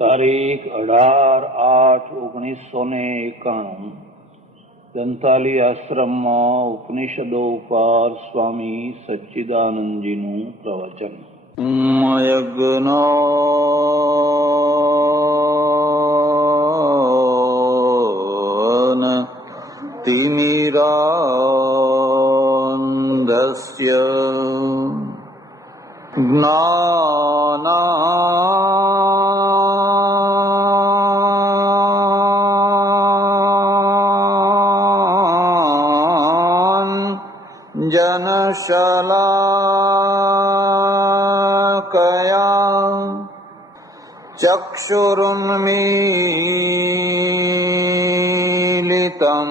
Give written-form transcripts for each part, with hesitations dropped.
તારીખ 18/8/1991 દંતાલી આશ્રમમાં ઉપનિષદો ઉપર સ્વામી સચ્ચિદાનંદજીનું પ્રવચન. યજ્ઞ તિમિરાંધસ્ય જનશલાકયા ચક્ષુરુન્મીલિતં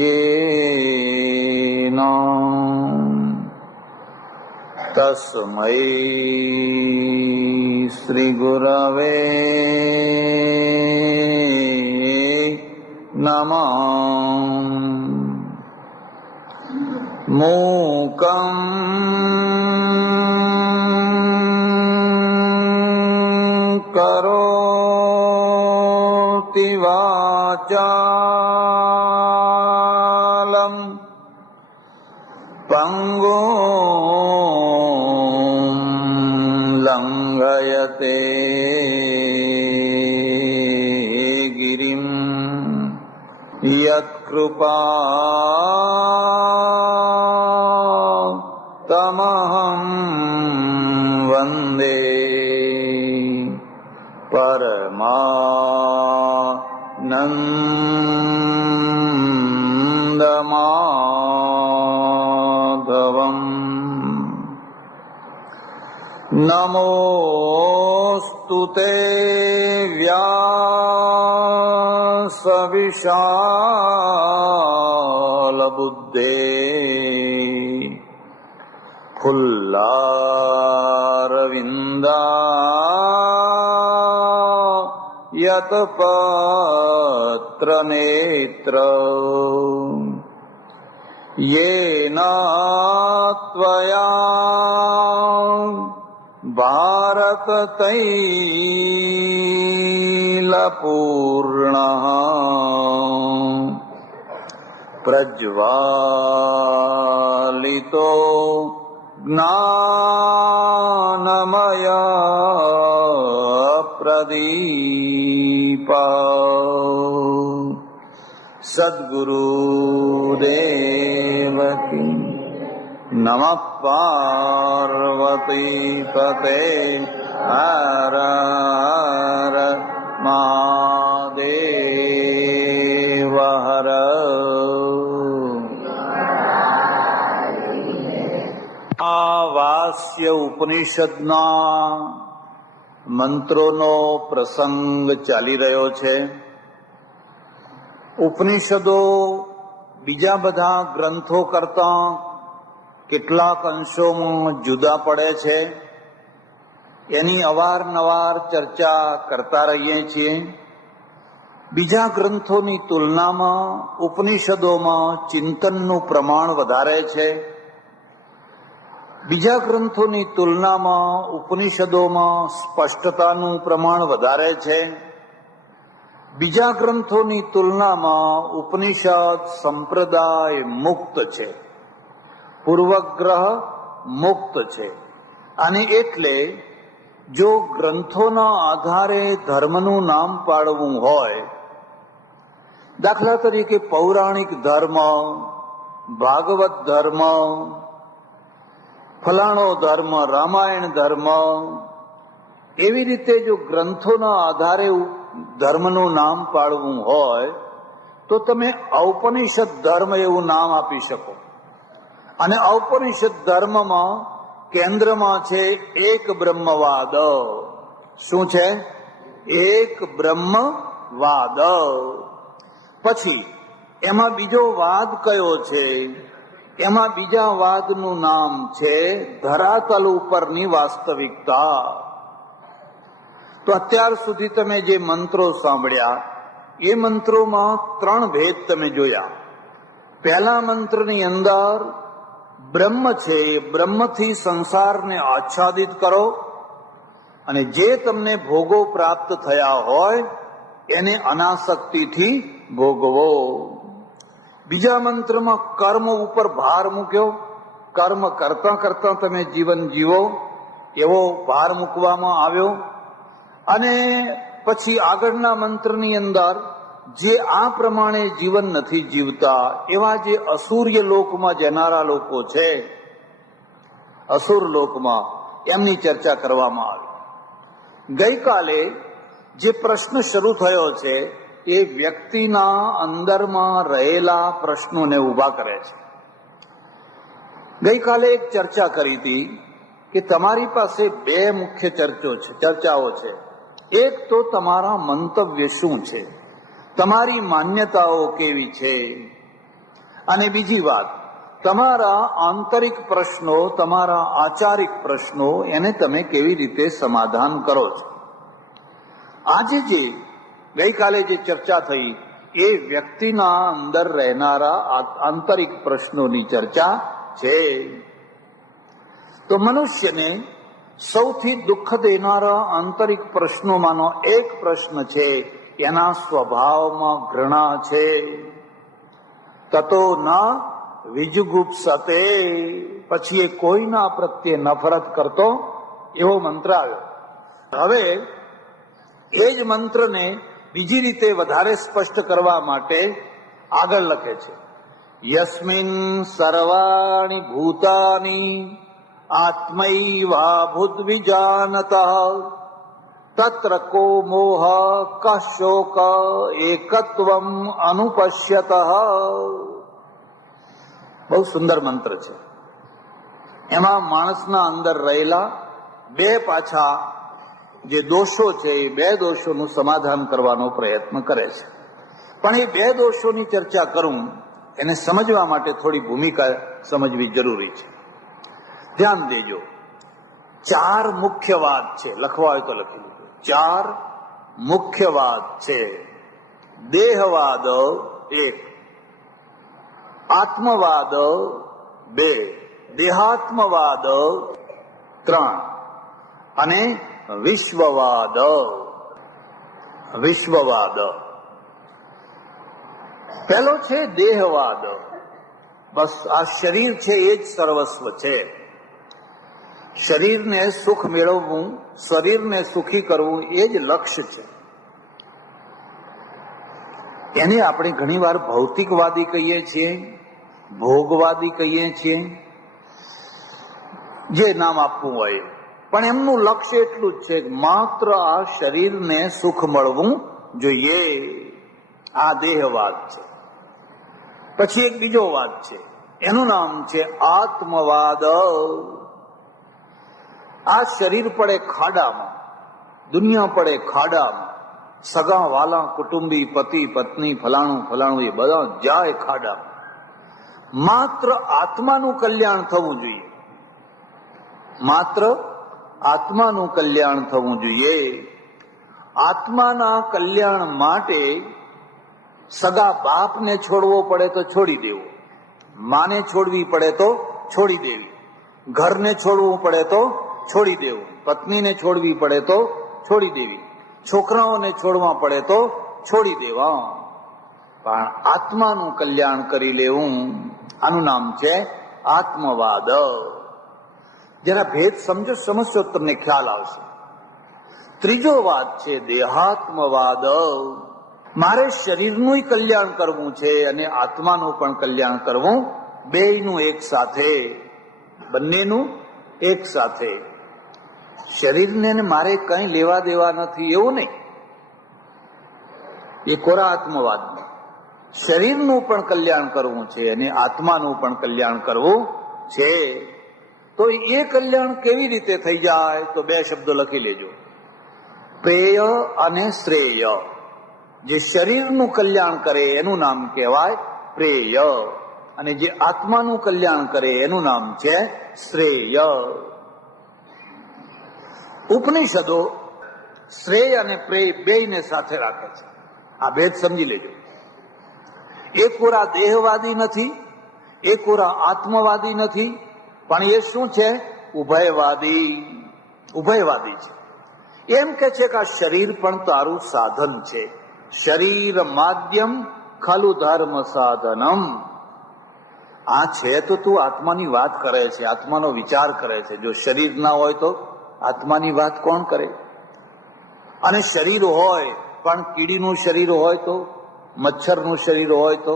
યેન તસ્મૈ શ્રી ગુરવે નમઃ. મૂકં કરોતિ વાચાલં પંગું લંઘયતે ગિરિં યત્કૃપાતમહં વંદે પરમાનંદમાધવં. નમોસ્તુતે વ્યાસવિશાલબુદ્ધે ફુલ્લારવિંદાયતપત્રનેત્ર યેન ત્વયા ભારતતૈલપૂર્ણઃ પ્રજ્વાલિતો જ્ઞાનમય પ્રદીપ. સદ્ગુરુદેવ કી નમઃ. પાર્વતી પતે હર હર મહાદેવ હર. આ વાસ્ય ઉપનિષદના મંત્રોનો પ્રસંગ ચાલી રહ્યો છે. ઉપનિષદો બીજા બધા ગ્રંથો કરતા કેટલાક અંશોમાં જુદા પડે છે. એની અવારનવાર ચર્ચા કરતા રહીએ છીએ. બીજા ગ્રંથોની તુલનામાં ઉપનિષદોમાં ચિંતનનું પ્રમાણ વધારે છે. બીજા ગ્રંથોની તુલનામાં ઉપનિષદોમાં સ્પષ્ટતાનું પ્રમાણ વધારે છે. બીજા ગ્રંથોની તુલનામાં ઉપનિષદ સંપ્રદાય મુક્ત છે, પૂર્વગ્રહ મુક્ત છે. અને એટલે જો ગ્રંથોના આધારે ધર્મનું નામ પાડવું હોય, દાખલા તરીકે પૌરાણિક ધર્મ, ભાગવત ધર્મ, ફલાણો ધર્મ, રામાયણ ધર્મ, એવી રીતે જો ગ્રંથોના આધારે ધર્મનું નામ પાડવું હોય તો તમે ઔપનિષદ ધર્મ એવું નામ આપી શકો. અને ઔપનિષદ ધર્મમાં કેન્દ્રમાં છે એક બ્રહ્મવાદ. શું છે? એક બ્રહ્મવાદ. પછી એમાં બીજો વાદ કયો છે? એમાં બીજા વાદનું નામ છે ધરાતલ ઉપરની વાસ્તવિકતા. તો અત્યાર સુધી તમે જે મંત્રો સાંભળ્યા એ મંત્રોમાં 3 ભેદ તમે જોયા. પહેલા મંત્રની અંદર બ્રહ્મ છે, એ બ્રહ્મથી સંસારને આચ્છાદિત કરો અને જે તમને ભોગો પ્રાપ્ત થયા હોય એને અનાસક્તિથી ભોગવો. બીજા મંત્રમાં કર્મ ઉપર ભાર મૂક્યો. કર્મ કરતા કરતા તમે જીવન જીવો એવો ભાર મૂકવામાં આવ્યો. અને પછી આગળના મંત્રની અંદર જે આ પ્રમાણે જીવન નથી જીવતા એવા જે અસુર્ય લોકમાં જનારા લોકો છે, અસુર લોકમાં, એમની ચર્ચા કરવામાં આવી. ગઈકાલે જે પ્રશ્ન શરૂ થયો છે એ વ્યક્તિના અંદરમાં રહેલા પ્રશ્નોને ઊભા કરે છે. ગઈકાલે એક ચર્ચા કરી હતી કે તમારી પાસે બે મુખ્ય ચર્ચાઓ છે. એક તો તમારા મંતવ્ય શું છે, તમારી માન્યતાઓ કેવી છે, અને બીજી વાત તમારા આંતરિક પ્રશ્નો, તમારા આચારિક પ્રશ્નો, એને તમે કેવી રીતે સમાધાન કરો છો. આજે જે ગઈકાલે જે ચર્ચા થઈ એ વ્યક્તિના અંદર રહેનારા આંતરિક પ્રશ્નોની ચર્ચા છે. તો મનુષ્યને સૌથી દુઃખ દેનારા આંતરિક પ્રશ્નોમાંનો એક પ્રશ્ન છે, એના સ્વભાવમાં ઘૃણા છે. તતો ન વિજુગુપ્સતે, પછી એ કોઈના પ્રત્યે નફરત કરતો એવો મંત્ર આવ્યો. હવે એ જ મંત્રને બીજી રીતે વધારે સ્પષ્ટ કરવા માટે આગળ લખે છે, યસ્મિન સર્વાણિ ભૂતાની આત્મૈવાભૂત વિજાનતઃ તત્ર કો મોહ કઃ શોક એકત્વમ અનુપશ્યતઃ. બહુ સુંદર મંત્ર છે. એમાં માણસના અંદર રહેલા બે પાછા જે દોષો છે એ બે દોષોનું સમાધાન કરવાનો પ્રયત્ન કરે છે. પણ એ બે દોષોની ચર્ચા કરું એને સમજવા માટે થોડી ભૂમિકા સમજવી જરૂરી છે. ધ્યાન દેજો, 4 મુખ્ય વાત છે. લખવા હોય તો લખી લીધો. 4 મુખ્ય વાત છે. દેહવાદ 1, આત્મવાદ 2, દેહાત્મવાદ 3 અને વિશ્વવાદ. પહેલો છે દેહવાદ. બસ આ શરીર છે એ જ સર્વસ્વ છે. શરીરને સુખ મેળવવું, શરીરને સુખી કરવું એ જ લક્ષ્ય છે. એને આપણે ઘણીવાર ભૌતિકવાદી કહીએ છીએ, ભોગવાદી કહીએ છીએ, જે નામ આપવું હોય. પણ એમનું લક્ષ્ય એટલું જ છે કે માત્ર આ શરીરને સુખ મળવું જોઈએ. આ દેહવાદ છે. પછી એક બીજો વાદ છે, એનું નામ છે આત્મવાદ. આ શરીર પડે ખાડામાં, દુનિયા પડે ખાડામાં, સગા વાલા કુટુંબી પતિ પત્ની ફલાણું ફલાણું એ બધા જાય ખાડામાં. માત્ર આત્માનું કલ્યાણ થવું જોઈએ, માત્ર આત્માનું કલ્યાણ થવું જોઈએ. આત્માના કલ્યાણ માટે સગા બાપને છોડવો પડે તો છોડી દેવો, માને છોડવી પડે તો છોડી દેવી, ઘરને છોડવું પડે તો છોડી દેવું, પત્નીને છોડવી પડે તો છોડી દેવી, છોકરાઓને છોડવા પડે તો છોડી દેવા, પણ આત્માનું કલ્યાણ કરી લેવું, આનું નામ છે આત્મવાદ. જરા ભેદ સમજશો તમને ખ્યાલ આવશે. ત્રીજો વાત છે દેહાત્મવાદ. મારે શરીરનું કલ્યાણ કરવું છે અને આત્માનું પણ કલ્યાણ કરવું, બેયનું એક સાથે, બંનેનું એક સાથે. શરીરને મારે કઈ લેવા દેવા નથી એવું નહીં, એ કોરા આત્મવાદ. શરીરનું પણ કલ્યાણ કરવું છે અને આત્માનું પણ કલ્યાણ કરવું છે. તો એ કલ્યાણ કેવી રીતે થઈ જાય? તો 2 શબ્દો લખી લેજો, પ્રેય અને શ્રેય. જે શરીરનું કલ્યાણ કરે એનું નામ કહેવાય પ્રેય, અને જે આત્માનું કલ્યાણ કરે એનું નામ છે શ્રેય. ઉપનિષદો શ્રેય અને પ્રેય બેયને સાથે રાખે છે. આ ભેદ સમજી લેજો. એ કોરા દેહવાદી નથી, એ કોરા આત્મવાદી નથી, પણ એ શું છે? ઉભયવાદી. ઉભયવાદી છે. એમ કે છે કે આ શરીર પણ તારું સાધન છે. શરીર માધ્યમ ખલુ ધર્મ સાધનમ. આ છે તો તું આત્માની વાત કરે છે, આત્માનો વિચાર કરે છે. જો શરીર ના હોય તો આત્માની વાત કોણ કરે? અને શરીર હોય પણ કીડીનું શરીર હોય તો, મચ્છરનું શરીર હોય તો,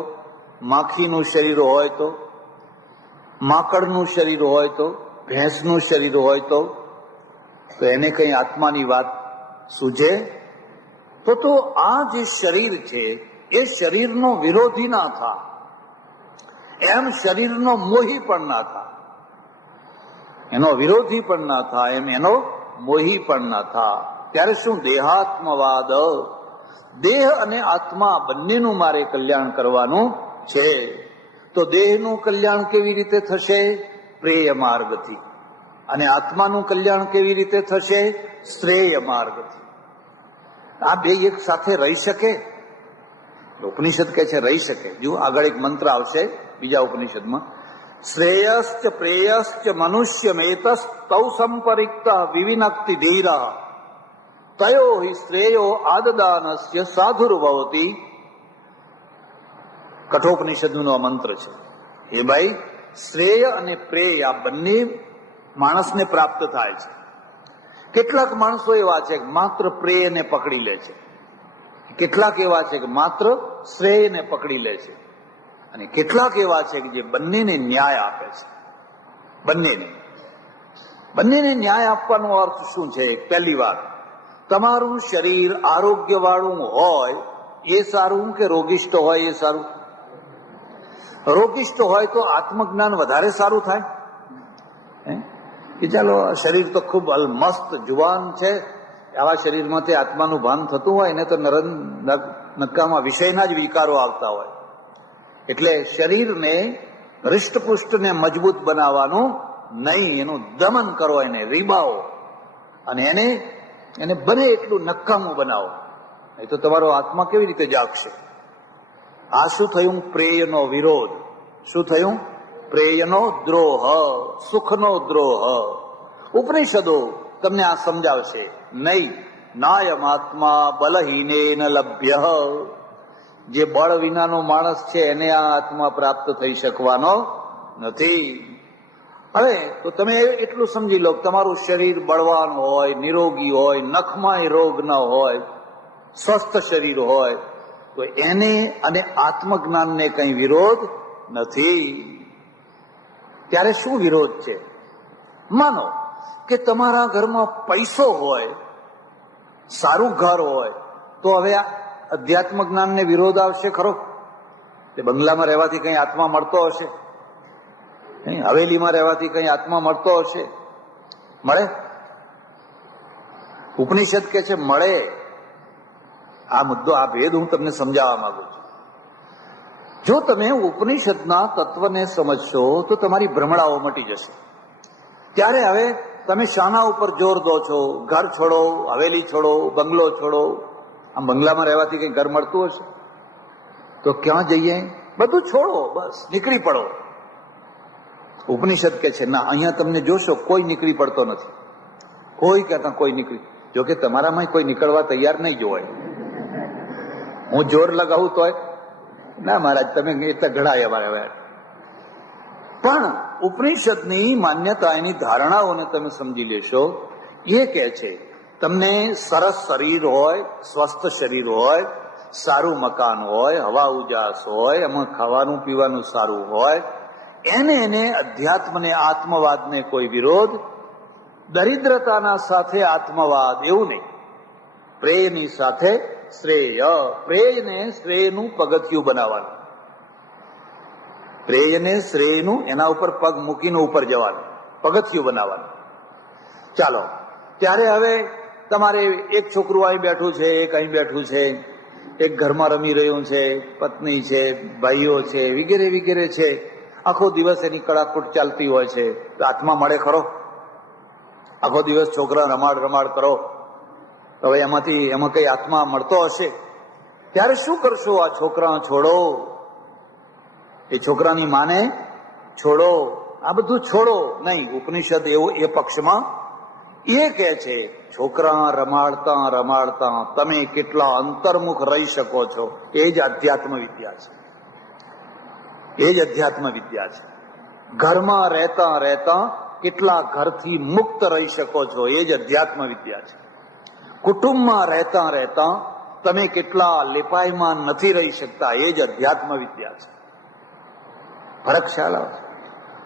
માખીનું શરીર હોય તો, માકડનું શરીર હોય તો, ભેંસનું શરીર હોય તો એને કઈ આત્માની વાત સૂझે? તો આ જે શરીર છે એ શરીરનો વિરોધી ના થા, એમ શરીરનો મોહી પણ ના થા. એનો વિરોધી પણ ના થા, એમ એનો મોહી પણ ના થા. ત્યારે શું? દેહાત્મવાદ. દેહ અને આત્મા બંનેનું મારે કલ્યાણ કરવાનું છે. તો દેહનું કલ્યાણ કેવી રીતે થશે? પ્રેય માર્ગથી. અને આત્માનું કલ્યાણ કેવી રીતે થશે? શ્રેય માર્ગથી. આ બે એક સાથે રહી શકે? ઉપનિષદ કહે છે રહી શકે. જો આગળ એક મંત્ર આવશે બીજા ઉપનિષદમાં, શ્રેયશ્ચ પ્રેયશ્ચ મનુષ્યમેતસ તૌ સંપરિક્ત વિવિનક્તિ ધીરા તયો હિ શ્રેયો આદદાનસ્ય સાધુર્ભવતી. કઠોપનિષદનો મંત્ર છે. એ ભાઈ, શ્રેય અને પ્રેય આ બંને માણસને પ્રાપ્ત થાય છે. કેટલાક માણસો એવા છે કે માત્ર પ્રેયને પકડી લે છે, કેટલાક એવા છે કે માત્ર શ્રેયને પકડી લે છે, અને કેટલાક એવા છે કે જે બંનેને ન્યાય આપે છે. બંનેને ન્યાય આપવાનો અર્થ શું છે? પહેલી વાત, તમારું શરીર આરોગ્ય વાળું હોય એ સારું કે રોગિષ્ટ હોય એ સારું? રોગિષ્ટ હોય તો આત્મજ્ઞાન વધારે સારું થાય. કે ચાલો શરીર તો ખૂબ મસ્ત જુવાન છે, આવા શરીરમાંથી આત્માનું ભાન થતું હોય ને તો નક્કામાં વિષયના જ વિકારો આવતા હોય. એટલે શરીરને હૃષ્ટપુષ્ટને મજબૂત બનાવવાનું નહીં, એનું દમન કરો, એને રીબાવો અને એને બને એટલું નક્કામું બનાવો. નહીં તો તમારો આત્મા કેવી રીતે જાગશે? આ શું થયું? પ્રેયનો વિરોધ. શું થયું? પ્રેયનો દ્રોહ, સુખનો દ્રોહ. ઉપનિષદો તમને આ સમજાવશે નહીં. નાયમાત્મા બલહીનેન લભ્ય. જે બળ વિનાનો માણસ છે એને આ આત્મા પ્રાપ્ત થઈ શકવાનો નથી. હવે તો તમે એટલું સમજી લો, તમારું શરીર બળવાન હોય, નિરોગી હોય, નખમાંય રોગ ન હોય, સ્વસ્થ શરીર હોય તો એને અને આત્મજ્ઞાનને કઈ વિરોધ નથી. ત્યારે શું વિરોધ છે? માનો કે તમારા ઘરમાં પૈસો હોય, સારું ઘર હોય, તો હવે અધ્યાત્મ જ્ઞાનને વિરોધ આવશે ખરો? તે બંગલામાં રહેવાથી કઈ આત્મા મળતો હશે? હવેલીમાં રહેવાથી કઈ આત્મા મળતો હશે? મળે? ઉપનિષદ કે છે મળે. આ મુદ્દો, આ ભેદ હું તમને સમજાવવા માંગુ છું. જો તમે ઉપનિષદના તત્વને સમજશો તો તમારી ભ્રમણાઓ મટી જશે. ત્યારે હવે તમે શાના ઉપર જોર દો છો? ઘર છોડો, હવેલી છોડો, બંગલો છોડો. આમ બંગલામાં રહેવાથી કઈ ઘર મળતું હશે? તો ક્યાં જઈએ? બધું છોડો, બસ નીકળી પડો. ઉપનિષદ કે છે ના, અહીંયા તમને જોશો કોઈ નીકળી પડતો નથી. કોઈ કહેતા કોઈ નીકળી, જોકે તમારામાં કોઈ નીકળવા તૈયાર નહીં જોવાય. હું જોર લગાવું તોય ના મહારાજ તમે એટલે ઘડાય અમારે. પણ ઉપનિષદની માન્યતા, એની ધારણાઓને તમે સમજી લેશો. એ કહે છે તમને સરસ શરીર હોય, સ્વસ્થ શરીર હોય, સારું મકાન હોય, હવા ઉજાસ હોય, એમાં ખાવાનું પીવાનું સારું હોય, એને અધ્યાત્મને, આત્મવાદને કોઈ વિરોધ. દરિદ્રતાના સાથે આત્મવાદ એવું નહીં. પ્રેયની સાથે શ્રેય. પ્રેયને શ્રેયનું પગથિયું બનાવવાનું, પ્રેયને શ્રેયનું એના ઉપર પગ મૂકીને ઉપર જવાનું, પગથિયું બનાવવાનું. ચાલો, ત્યારે હવે તમારે એક છોકરું અહીં બેઠું છે, એક અહીં બેઠું છે, એક ઘરમાં રમી રહ્યું છે, પત્ની છે, ભાઈઓ છે, વગેરે વગેરે છે. આખો દિવસ એની કડાકૂટ ચાલતી હોય છે. તો આત્મા મળે ખરો? આખો દિવસ છોકરા રમાડ કરો, હવે એમાં કઈ આત્મા મળતો હશે? ત્યારે શું કરશો? આ છોકરા છોડો, એ છોકરાની માને છોડો, આ બધું છોડો. નહીં, ઉપનિષદ એવું એ પક્ષમાં એ કહે છે છોકરા રમાડતા રમાડતા તમે કેટલા અંતર્મુખ રહી શકો છો, એ જ અધ્યાત્મ વિદ્યા છે. એ જ અધ્યાત્મ વિદ્યા છે. ઘરમાં રહેતા રહેતા કેટલા ઘરથી મુક્ત રહી શકો છો, એ જ અધ્યાત્મ વિદ્યા છે. કુટુંબમાં રહેતા રહેતા તમે કેટલા લેપાયમાન નથી રહી શકતા, એ જ અધ્યાત્મ વિદ્યા છે. ફરક ખ્યાલ આવે.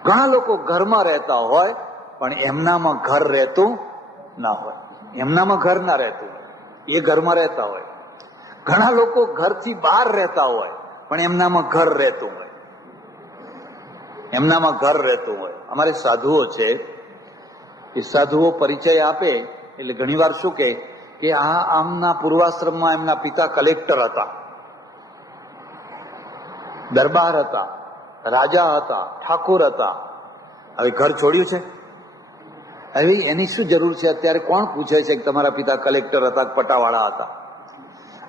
ઘણા લોકો ઘરમાં રહેતા હોય પણ એમનામાં ઘર રહેતું ના હોય, એમનામાં ઘર ના રહેતું હોય, એ ઘરમાં રહેતા હોય. ઘણા લોકો ઘરથી બહાર રહેતા હોય પણ એમનામાં ઘર રહેતું હોય, એમનામાં ઘર રહેતું હોય. અમારે સાધુઓ છે, એ સાધુઓ પરિચય આપે એટલે ઘણી વાર શું કે આ આમના પૂર્વાશ્રમમાં એમના પિતા કલેક્ટર હતા, દરબાર હતા, રાજા હતા, ઠાકોર હતા, હવે ઘર છોડ્યું છે. હવે એની શું જરૂર છે? અત્યારે કોણ પૂછે છે કે તમારા પિતા કલેક્ટર હતા, પટાવાળા હતા?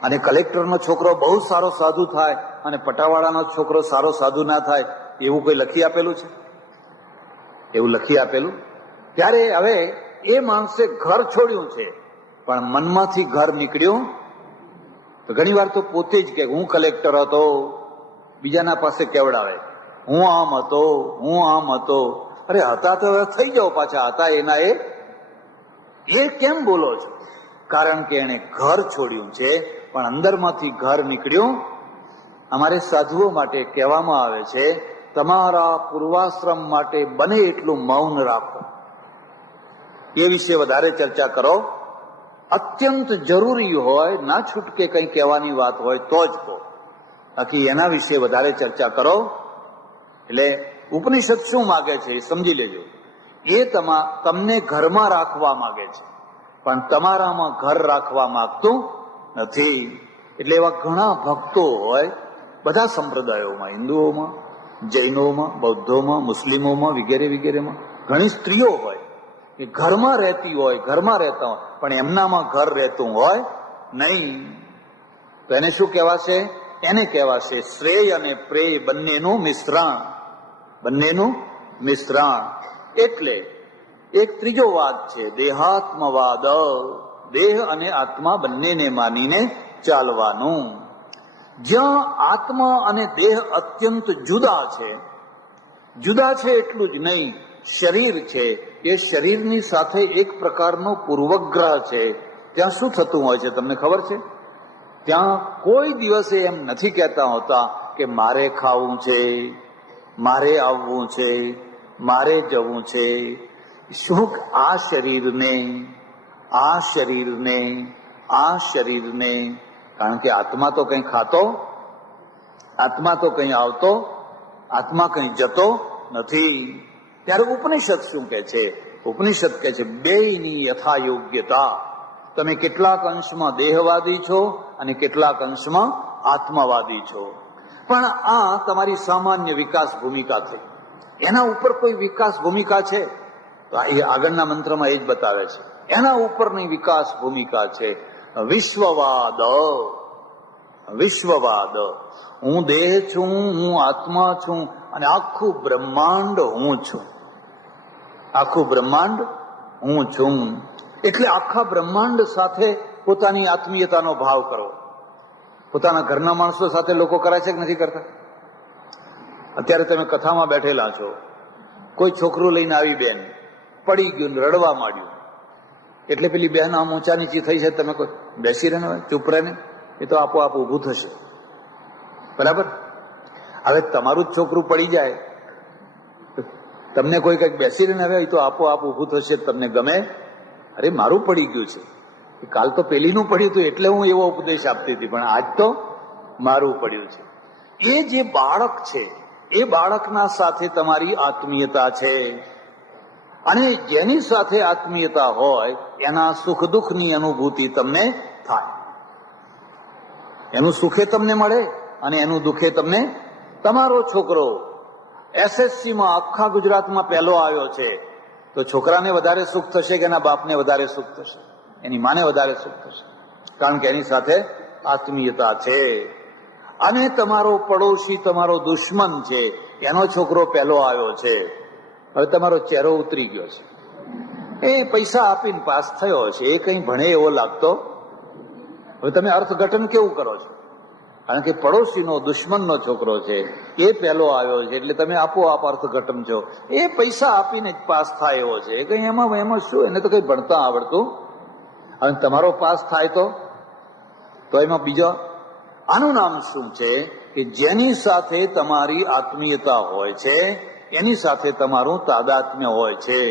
અને કલેક્ટરનો છોકરો બહુ સારો સાધુ થાય અને પટાવાળાનો છોકરો સારો સાધુ ના થાય, એવું કોઈ લખી આપેલું છે? એવું લખી આપેલું? ત્યારે હવે એ માણસે ઘર છોડ્યું છે પણ મનમાંથી ઘર નીકળ્યું. તો ઘણી વાર તો પોતે જ કે હું કલેક્ટર હતો, બીજાના પાસે કેવડાવે હું આમ હતો, હું આમ હતો. અરે હતા તો થઈ જાઓ પાછા, હતા એના એ કેમ બોલો છો? કારણ કે એને ઘર છોડ્યું છે પણ અંદરમાંથી ઘર નીકળ્યું. અમારે સાધુઓ માટે કહેવામાં આવે છે તમારા પૂર્વાશ્રમ માટે બને એટલું મૌન રાખો, એ વિશે વધારે ચર્ચા કરો. અત્યંત જરૂરી હોય, ના છૂટકે કંઈ કહેવાની વાત હોય તો જ કહો, બાકી એના વિશે વધારે ચર્ચા કરો. એટલે ઉપનિષદ શું માગે છે એ સમજી લેજો. એ તમને ઘરમાં રાખવા માગે છે પણ તમારામાં ઘર રાખવા માંગતું નથી. એટલે એવા ઘણા ભક્તો હોય બધા સંપ્રદાયોમાં, હિન્દુઓમાં, જૈનોમાં, બૌદ્ધોમાં, મુસ્લિમોમાં વગેરે વગેરેમાં ઘણી સ્ત્રીઓ હોય એ ઘરમાં રહેતી હોય, ઘરમાં રહેતા હોય પણ એમનામાં ઘર રહેતું હોય નહીં. તો એને શું કહેવાશે? એને કહેવાશે શ્રેય અને પ્રેય બંનેનું મિશ્રણ, બંનેનું મિશ્રણ. એટલે એક ત્રીજો વાદ છે દેહાત્મવાદ, દેહ અને આત્મા બંનેને માનીને ચાલવાનું. જ્યાં આત્મા અને દેહ અત્યંત જુદા છે, જુદા છે એટલું જ નહીં, શરીર છે એ શરીરની સાથે એક પ્રકારનો પૂર્વગ્રહ છે. ત્યાં શું થતું હોય છે તમને ખબર છે? ત્યાં કોઈ દિવસે એમ નથી કહેતા હોતા કે મારે ખાવું છે, મારે આવવું છે, મારે જવું છે. શું આ શરીરને, આ શરીરને, આ શરીરને, કારણ કે આત્મા તો કંઈ ખાતો, આત્મા તો કંઈ આવતો, આત્મા કંઈ જતો નથી. ત્યારે ઉપનિષદ શું કહે છે? ઉપનિષદ કહે છે બેયની યથા યોગ્યતા. તમે કેટલાક અંશમાં દેહવાદી છો અને કેટલાક અંશમાં આત્મવાદી છો. પણ આ તમારી સામાન્ય વિકાસ ભૂમિકા થઈ. એના ઉપર કોઈ વિકાસ ભૂમિકા છે? તો એ આગળના મંત્રમાં એ જ બતાવે છે. એના ઉપરની વિકાસ ભૂમિકા છે વિશ્વવાદ. વિશ્વવાદ, હું દેહ છું, હું આત્મા છું અને આખું બ્રહ્માંડ હું છું, આખું બ્રહ્માંડ હું છું. એટલે આખા બ્રહ્માંડ સાથે પોતાની આત્મીયતાનો ભાવ કરો. પોતાના ઘરના માણસો સાથે લોકો કરે છે કે નથી કરતા? અત્યારે તમે કથામાં બેઠેલા છો, કોઈ છોકરું લઈને આવી બેન, પડી ગયું ને રડવા માંડ્યું, એટલે પેલી બેન આમ ઊંચા નીચી થઈ છે, તમે કોઈ બેસી રહે ને, ચૂપ રહે ને, એ તો આપોઆપ ઊભું થશે. બરાબર? હવે તમારું જ છોકરું પડી જાય, તમને કોઈ કંઈક બેસી રહે ને, હવે એ તો આપોઆપ ઊભું થશે. તમને ગમે? અરે મારું પડી ગયું છે, કાલ તો પેલીનું પડ્યું હતું એટલે હું એવો ઉપદેશ આપતી હતી, પણ આજ તો મારું પડ્યું છે. એ જે બાળક છે એ બાળકના સાથે તમારી આત્મીયતા છે અને જેની સાથે આત્મીયતા હોય એના સુખ દુઃખની અનુભૂતિ તમને થાય. એનું સુખે તમને મળે અને એનું દુઃખે તમને. તમારો છોકરો એસએસસીમાં આખા ગુજરાતમાં પહેલો આવ્યો છે તો છોકરાને વધારે સુખ થશે કે એના બાપને વધારે સુખ થશે? એની માને વધારે સુખ થશે, કારણ કે એની સાથે આત્મીયતા છે. અને તમારો પડોશી, તમારો દુશ્મન છે, એનો છોકરો પહેલો આવ્યો છે, હવે તમારો ચહેરો ઉતરી ગયો છે, એ પૈસા આપીને પાસ થયો છે, એ કઈ ભણે એવો લાગતો. હવે તમે અર્થઘટન કેવું કરો છો? કારણ કે પડોશીનો દુશ્મનનો છોકરો છે, એ પહેલો આવ્યો છે, એટલે તમે આપોઆપ અર્થઘટન છો. એ પૈસા આપીને જ પાસ થાય એવો છે, એ કઈ એમાં શું, એને તો કઈ ભણતા આવડતું. અને તમારો પાસ થાય તો એમાં બીજો આનું નામ શું છે કે જેની સાથે તમારી આત્મીયતા હોય છે એની સાથે તમારું તાદાત્મ્ય હોય છે.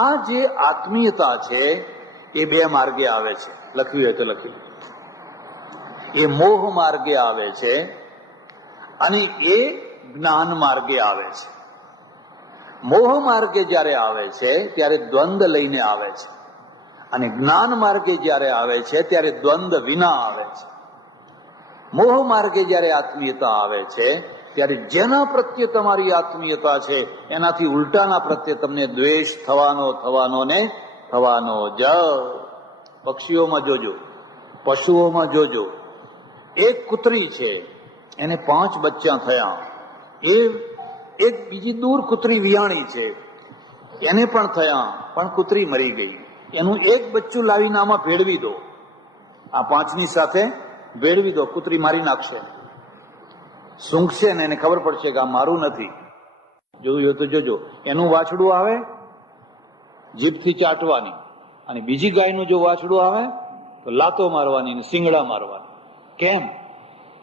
આ જે આત્મીયતા છે એ બે માર્ગે આવે છે. લખ્યું હોય તો લખ્યું. એ મોહ માર્ગે આવે છે અને એ જ્ઞાન માર્ગે આવે છે. મોહ માર્ગે જ્યારે આવે છે ત્યારે દ્વંદ્વ લઈને આવે છે, અને જ્ઞાન માર્ગે જ્યારે આવે છે ત્યારે દ્વંદ્વ વિના આવે છે. મોહ માર્ગે જ્યારે આત્મીયતા આવે છે ત્યારે જેના પ્રત્યે તમારી આત્મીયતા છે એનાથી ઉલટાના પ્રત્યે તમને દ્વેષ થવાનો જ. પક્ષીઓમાં જોજો, પશુઓમાં જોજો. એક કૂતરી છે, એને 5 બચ્ચા થયા. એ એક બીજી દૂર કૂતરી વિયાણી છે, એને પણ થયા, પણ કૂતરી મરી ગઈ. એનું એક બચ્ચું લાવીને આમાં ભેળવી દો, આ 5ની સાથે ભેળવી દો, કૂતરી મારી નાખશે. સૂંઘશે ને એને ખબર પડશે કે આ મારું નથી. જોયું તો જોજો, એનું વાછડું આવે જીભથી ચાટવાની, અને બીજી ગાયનું જો વાછડું આવે તો લાતો મારવાની ને શિંગડા મારવાની. કેમ?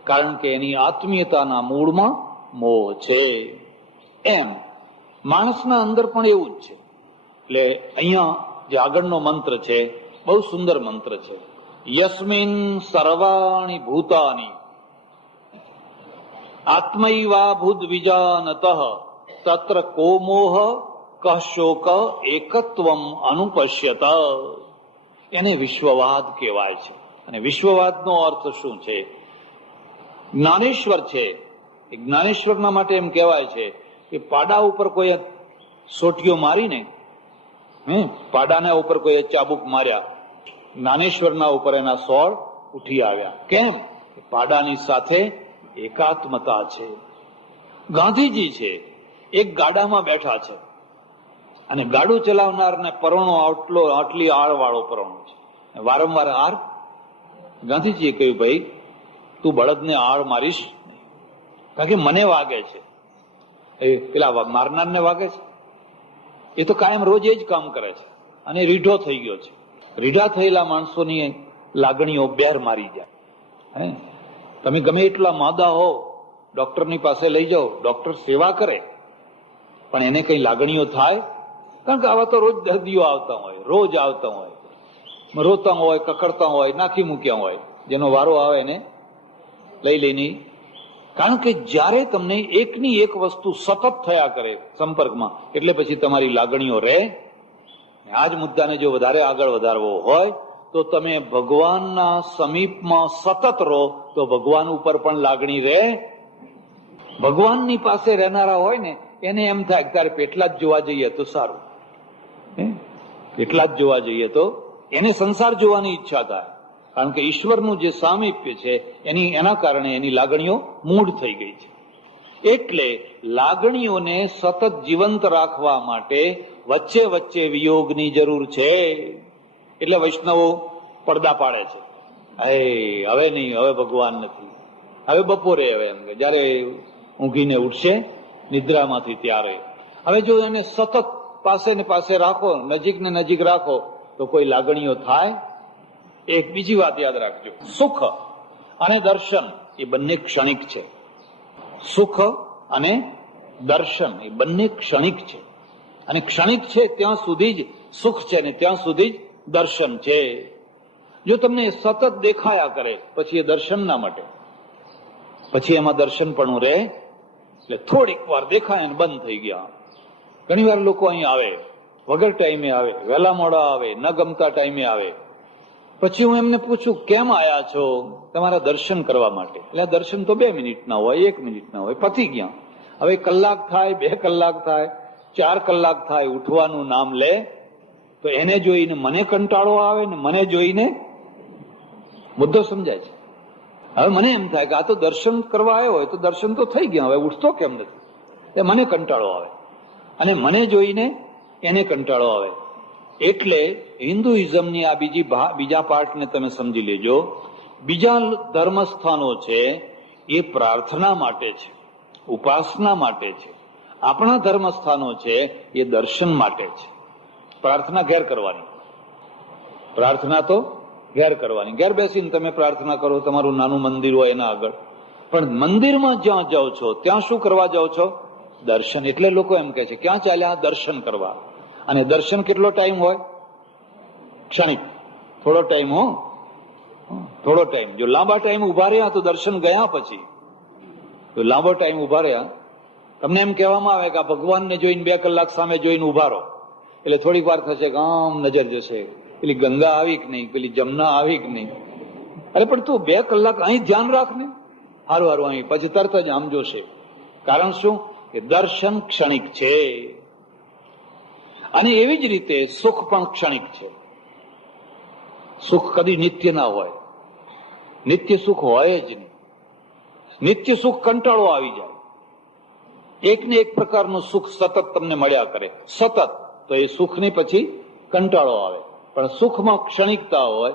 કારણ કે એની આત્મીયતાના મૂળમાં મોહ છે. એમ માણસના અંદર પણ એવું જ છે. એટલે અહીંયા જે આગળનો મંત્ર છે બહુ સુંદર મંત્ર છે. યસ્મિન સર્વાણી ભૂતાની આત્મૈવા ભૂદ વિજાનતઃ તત્ર કો મોહ કઃ શોક એકત્વમ અનુપશ્યત. એને વિશ્વવાદ કહેવાય છે. અને વિશ્વવાદનો અર્થ શું છે? જ્ઞાનેશ્વર છે, એ જ્ઞાનેશ્વરના માટે એમ કહેવાય છે કે પાડા ઉપર કોઈ સોટીઓ મારીને, પાડાના ઉપર કોઈ ચાબુક માર્યા, જ્ઞાનેશ્વરના ઉપર એના સોળ ઉઠી આવ્યા. કેમ? પાડાની સાથે એકાત્મતા છે. ગાંધીજી છે, એક ગાડામાં બેઠા છે, અને ગાડું ચલાવનારને પરણો આટલી આળવાળો પરણો છે. વારંવાર આર ગાંધીજીએ કહ્યું, ભાઈ તું બળદને આળ મારીશ, કારણ કે મને વાગે છે. એ પેલા મારનારને વાગે છે. એ તો કાયમ રોજ એ જ કામ કરે છે, અને રીઢો થઈ ગયો છે. રીઢા થયેલા માણસોની લાગણીઓ બેર મારી જાય. તમે ગમે એટલા માદા હો, ડોક્ટરની પાસે લઈ જાઓ, ડોક્ટર સેવા કરે, પણ એને કઈ લાગણીઓ થાય? કારણ કે આવા તો રોજ દર્દીઓ આવતા હોય, રોજ આવતા હોય, રોતા હોય, કકડતા હોય, નાખી મૂક્યા હોય. જેનો વારો આવે એને લઈને. કારણ કે જ્યારે તમને એકની એક વસ્તુ સતત થયા કરે સંપર્કમાં, એટલે પછી તમારી લાગણીઓ રહે. આ જ મુદ્દાને જો વધારે આગળ વધારવો હોય તો તમે ભગવાનના સમીપમાં સતત રહો, તો ભગવાન ઉપર પણ લાગણી રહે. ભગવાનની પાસે રહેનારા હોય ને એને એમ થાય કે તારે પેટલા જ જોવા જઈએ તો સારું, પેટલા જ જોવા જઈએ તો એને સંસાર જોવાની ઈચ્છા થાય. કારણ કે ઈશ્વરનું જે સામીપ્ય છે એના કારણે એની લાગણીઓ મૂળ થઈ ગઈ છે. એટલે લાગણીઓને સતત જીવંત રાખવા માટે વચ્ચે વચ્ચે વિયોગની જરૂર છે. એટલે વૈષ્ણવો પડદા પાડે છે, હવે નહીં, હવે ભગવાન નથી, હવે બપોરે, હવે એમ કે જયારે ઊંઘીને ઉઠશે નિદ્રામાંથી ત્યારે. હવે જો એને સતત પાસે ને પાસે રાખો, નજીક ને નજીક રાખો, તો કોઈ લાગણીઓ થાય? એક બીજી વાત યાદ રાખજો, સુખ અને દર્શન એ બંને ક્ષણિક છે. સુખ અને દર્શન એ બંને ક્ષણિક છે, અને ક્ષણિક છે ત્યાં સુધી જ સુખ છે ને ત્યાં સુધી જ દર્શન છે. જો તમને સતત દેખાયા કરે પછી એ દર્શન ના માટે, પછી એમાં દર્શન પણ રહે. એટલે થોડીક વાર દેખાય અને બંધ થઈ ગયા. ઘણી વાર લોકો અહીં આવે, વગર ટાઈમે આવે, વહેલા મોડા આવે, ન ગમતા ટાઈમે આવે. પછી હું એમને પૂછું, કેમ આયા છો? તમારા દર્શન કરવા માટે. એટલે દર્શન તો 2 મિનિટના હોય, 1 મિનિટના હોય, પતી ગયા. હવે કલાક થાય, 2 કલાક થાય, 4 કલાક થાય, ઉઠવાનું નામ લે તો એને જોઈને મને કંટાળો આવે ને મને જોઈને મુદ્દો સમજાય છે. હવે મને એમ થાય કે આ તો દર્શન કરવા આવ્યો હોય તો દર્શન તો થઈ ગયા, હવે ઉઠતો કેમ નથી? એ મને કંટાળો આવે, અને મને જોઈને એને કંટાળો આવે. એટલે હિન્દુઇઝમની આ બીજા પાર્ટને તમે સમજી લેજો. બીજા ધર્મસ્થાનો છે એ પ્રાર્થના માટે છે, ઉપાસના માટે છે. આપણા ધર્મસ્થાનો છે એ દર્શન માટે છે. પ્રાર્થના ઘેર કરવાની, પ્રાર્થના તો ઘેર કરવાની. ઘેર બેસીને તમે પ્રાર્થના કરો, તમારું નાનું મંદિર હોય એના આગળ. પણ મંદિરમાં જ્યાં જાઓ છો ત્યાં શું કરવા જાઓ છો? દર્શન. એટલે લોકો એમ કહે છે ક્યાં ચાલ્યા? દર્શન કરવા. અને દર્શન કેટલો ટાઈમ હોય? ક્ષણિક. થોડો ટાઈમ હો, થોડો ટાઈમ. જો લાંબા ટાઈમ ઉભા રહ્યા તો દર્શન ગયા પછી. તો લાંબો ટાઈમ ઉભા રહ્યા, તમને એમ કહેવામાં આવે કે આ ભગવાનને જોઈને 2 કલાક સામે જોઈને ઉભા રહો, એટલે થોડીક વાર થશે કે આમ નજર જશે, પેલી ગંગા આવી કે નહીં, પેલી જમના આવી કે નહીં. અરે પણ તું 2 કલાક અહીં ધ્યાન રાખ ને. હારું હારું અહીં, પછી તરત જ આમ જોશે. કારણ શું? કે દર્શન ક્ષણિક છે. અને એવી જ રીતે સુખ પણ ક્ષણિક છે. સુખ કદી નિત્ય ના હોય. નિત્ય સુખ હોય જ નહીં. નિત્ય સુખ કંટાળો આવી જાય. એક ને એક પ્રકારનું સુખ સતત તમને મળ્યા કરે, સતત. તો એ સુખની પછી કંટાળો આવે. પણ સુખમાં ક્ષણિકતા હોય.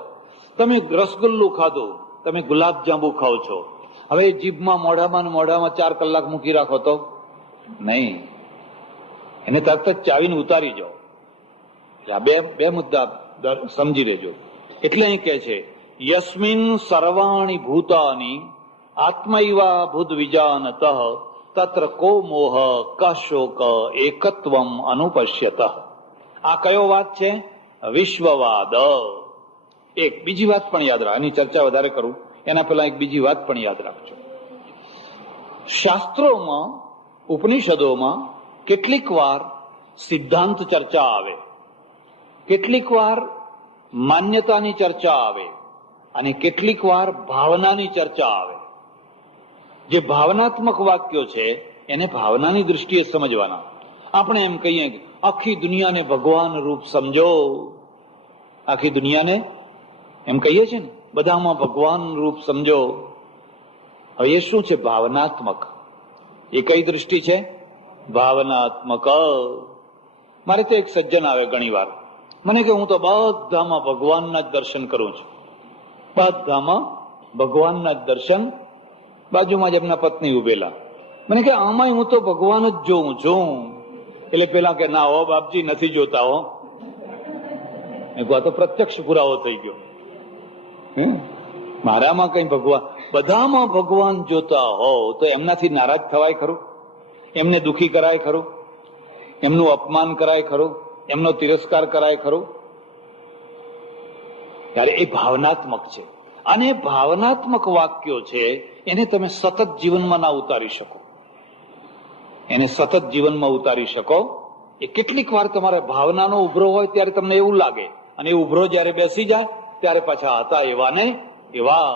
તમે રસગુલ્લું ખાધું, તમે ગુલાબ જાંબુ ખાઓ છો, હવે જીભમાં મોઢામાં 4 કલાક મૂકી રાખો તો નહીં, એને તરત જ ચાવીને ઉતારી જાઓ. આ બે મુદ્દા સમજી લેજો. એટલે અહીં કે છે યસ્મિન સર્વાણી ભૂતાની આત્મૈવા ભૂત વિજાનતઃ તત્ર કો મોહ ક શોક એકત્વમ અનુપશ્યત. આ કયો વાત છે? વિશ્વવાદ. એક બીજી વાત પણ યાદ રાખ, એની ચર્ચા વધારે કરું એના પહેલા એક બીજી વાત પણ યાદ રાખજો. શાસ્ત્રોમાં, ઉપનિષદોમાં કેટલીક વાર સિદ્ધાંત ચર્ચા આવે, કેટલીક વાર માન્યતાની ચર્ચા આવે, અને કેટલીક વાર ભાવનાની ચર્ચા આવે. જે ભાવનાત્મક વાક્યો છે એને ભાવનાની દૃષ્ટિએ સમજવાના. આપણે એમ કહીએ કે આખી દુનિયાને ભગવાન રૂપ સમજો, આખી દુનિયાને એમ કહીએ છીએ ને, બધામાં ભગવાન રૂપ સમજો. હવે એ શું છે? ભાવનાત્મક. એ કઈ દૃષ્ટિ છે? ભાવનાત્મક. મારે તો એક સજ્જન આવે ઘણી વાર, મને કે હું તો બધામાં ભગવાનના જ દર્શન કરું છું, બધામાં ભગવાનના જ દર્શન. બાજુમાં જ એમના પત્ની ઉભેલા, મને કે આમાંય હું તો ભગવાન જ જોઉં છું. એટલે પેલા કે ના હો બાપજી, નથી જોતા હો. આ તો પ્રત્યક્ષ પુરાવો થઈ ગયો. મારામાં કઈ ભગવાન, બધામાં ભગવાન જોતા હો તો એમનાથી નારાજ થવાય ખરું? એમને દુખી કરાય ખરું? એમનું અપમાન કરાય ખરું? એમનો તિરસ્કાર કરાય ખરું? ત્યારે એ ભાવનાત્મક છે. અને ભાવનાત્મક વાક્યો છે એને તમે સતત જીવનમાં ના ઉતારી શકો. એને સતત જીવનમાં ઉતારી શકો એ કેટલીક વાર તમારે ભાવનાનો ઉભરો હોય ત્યારે તમને એવું લાગે, અને એ ઉભરો જયારે બેસી જાય ત્યારે પાછા હતા એવા ને એવા.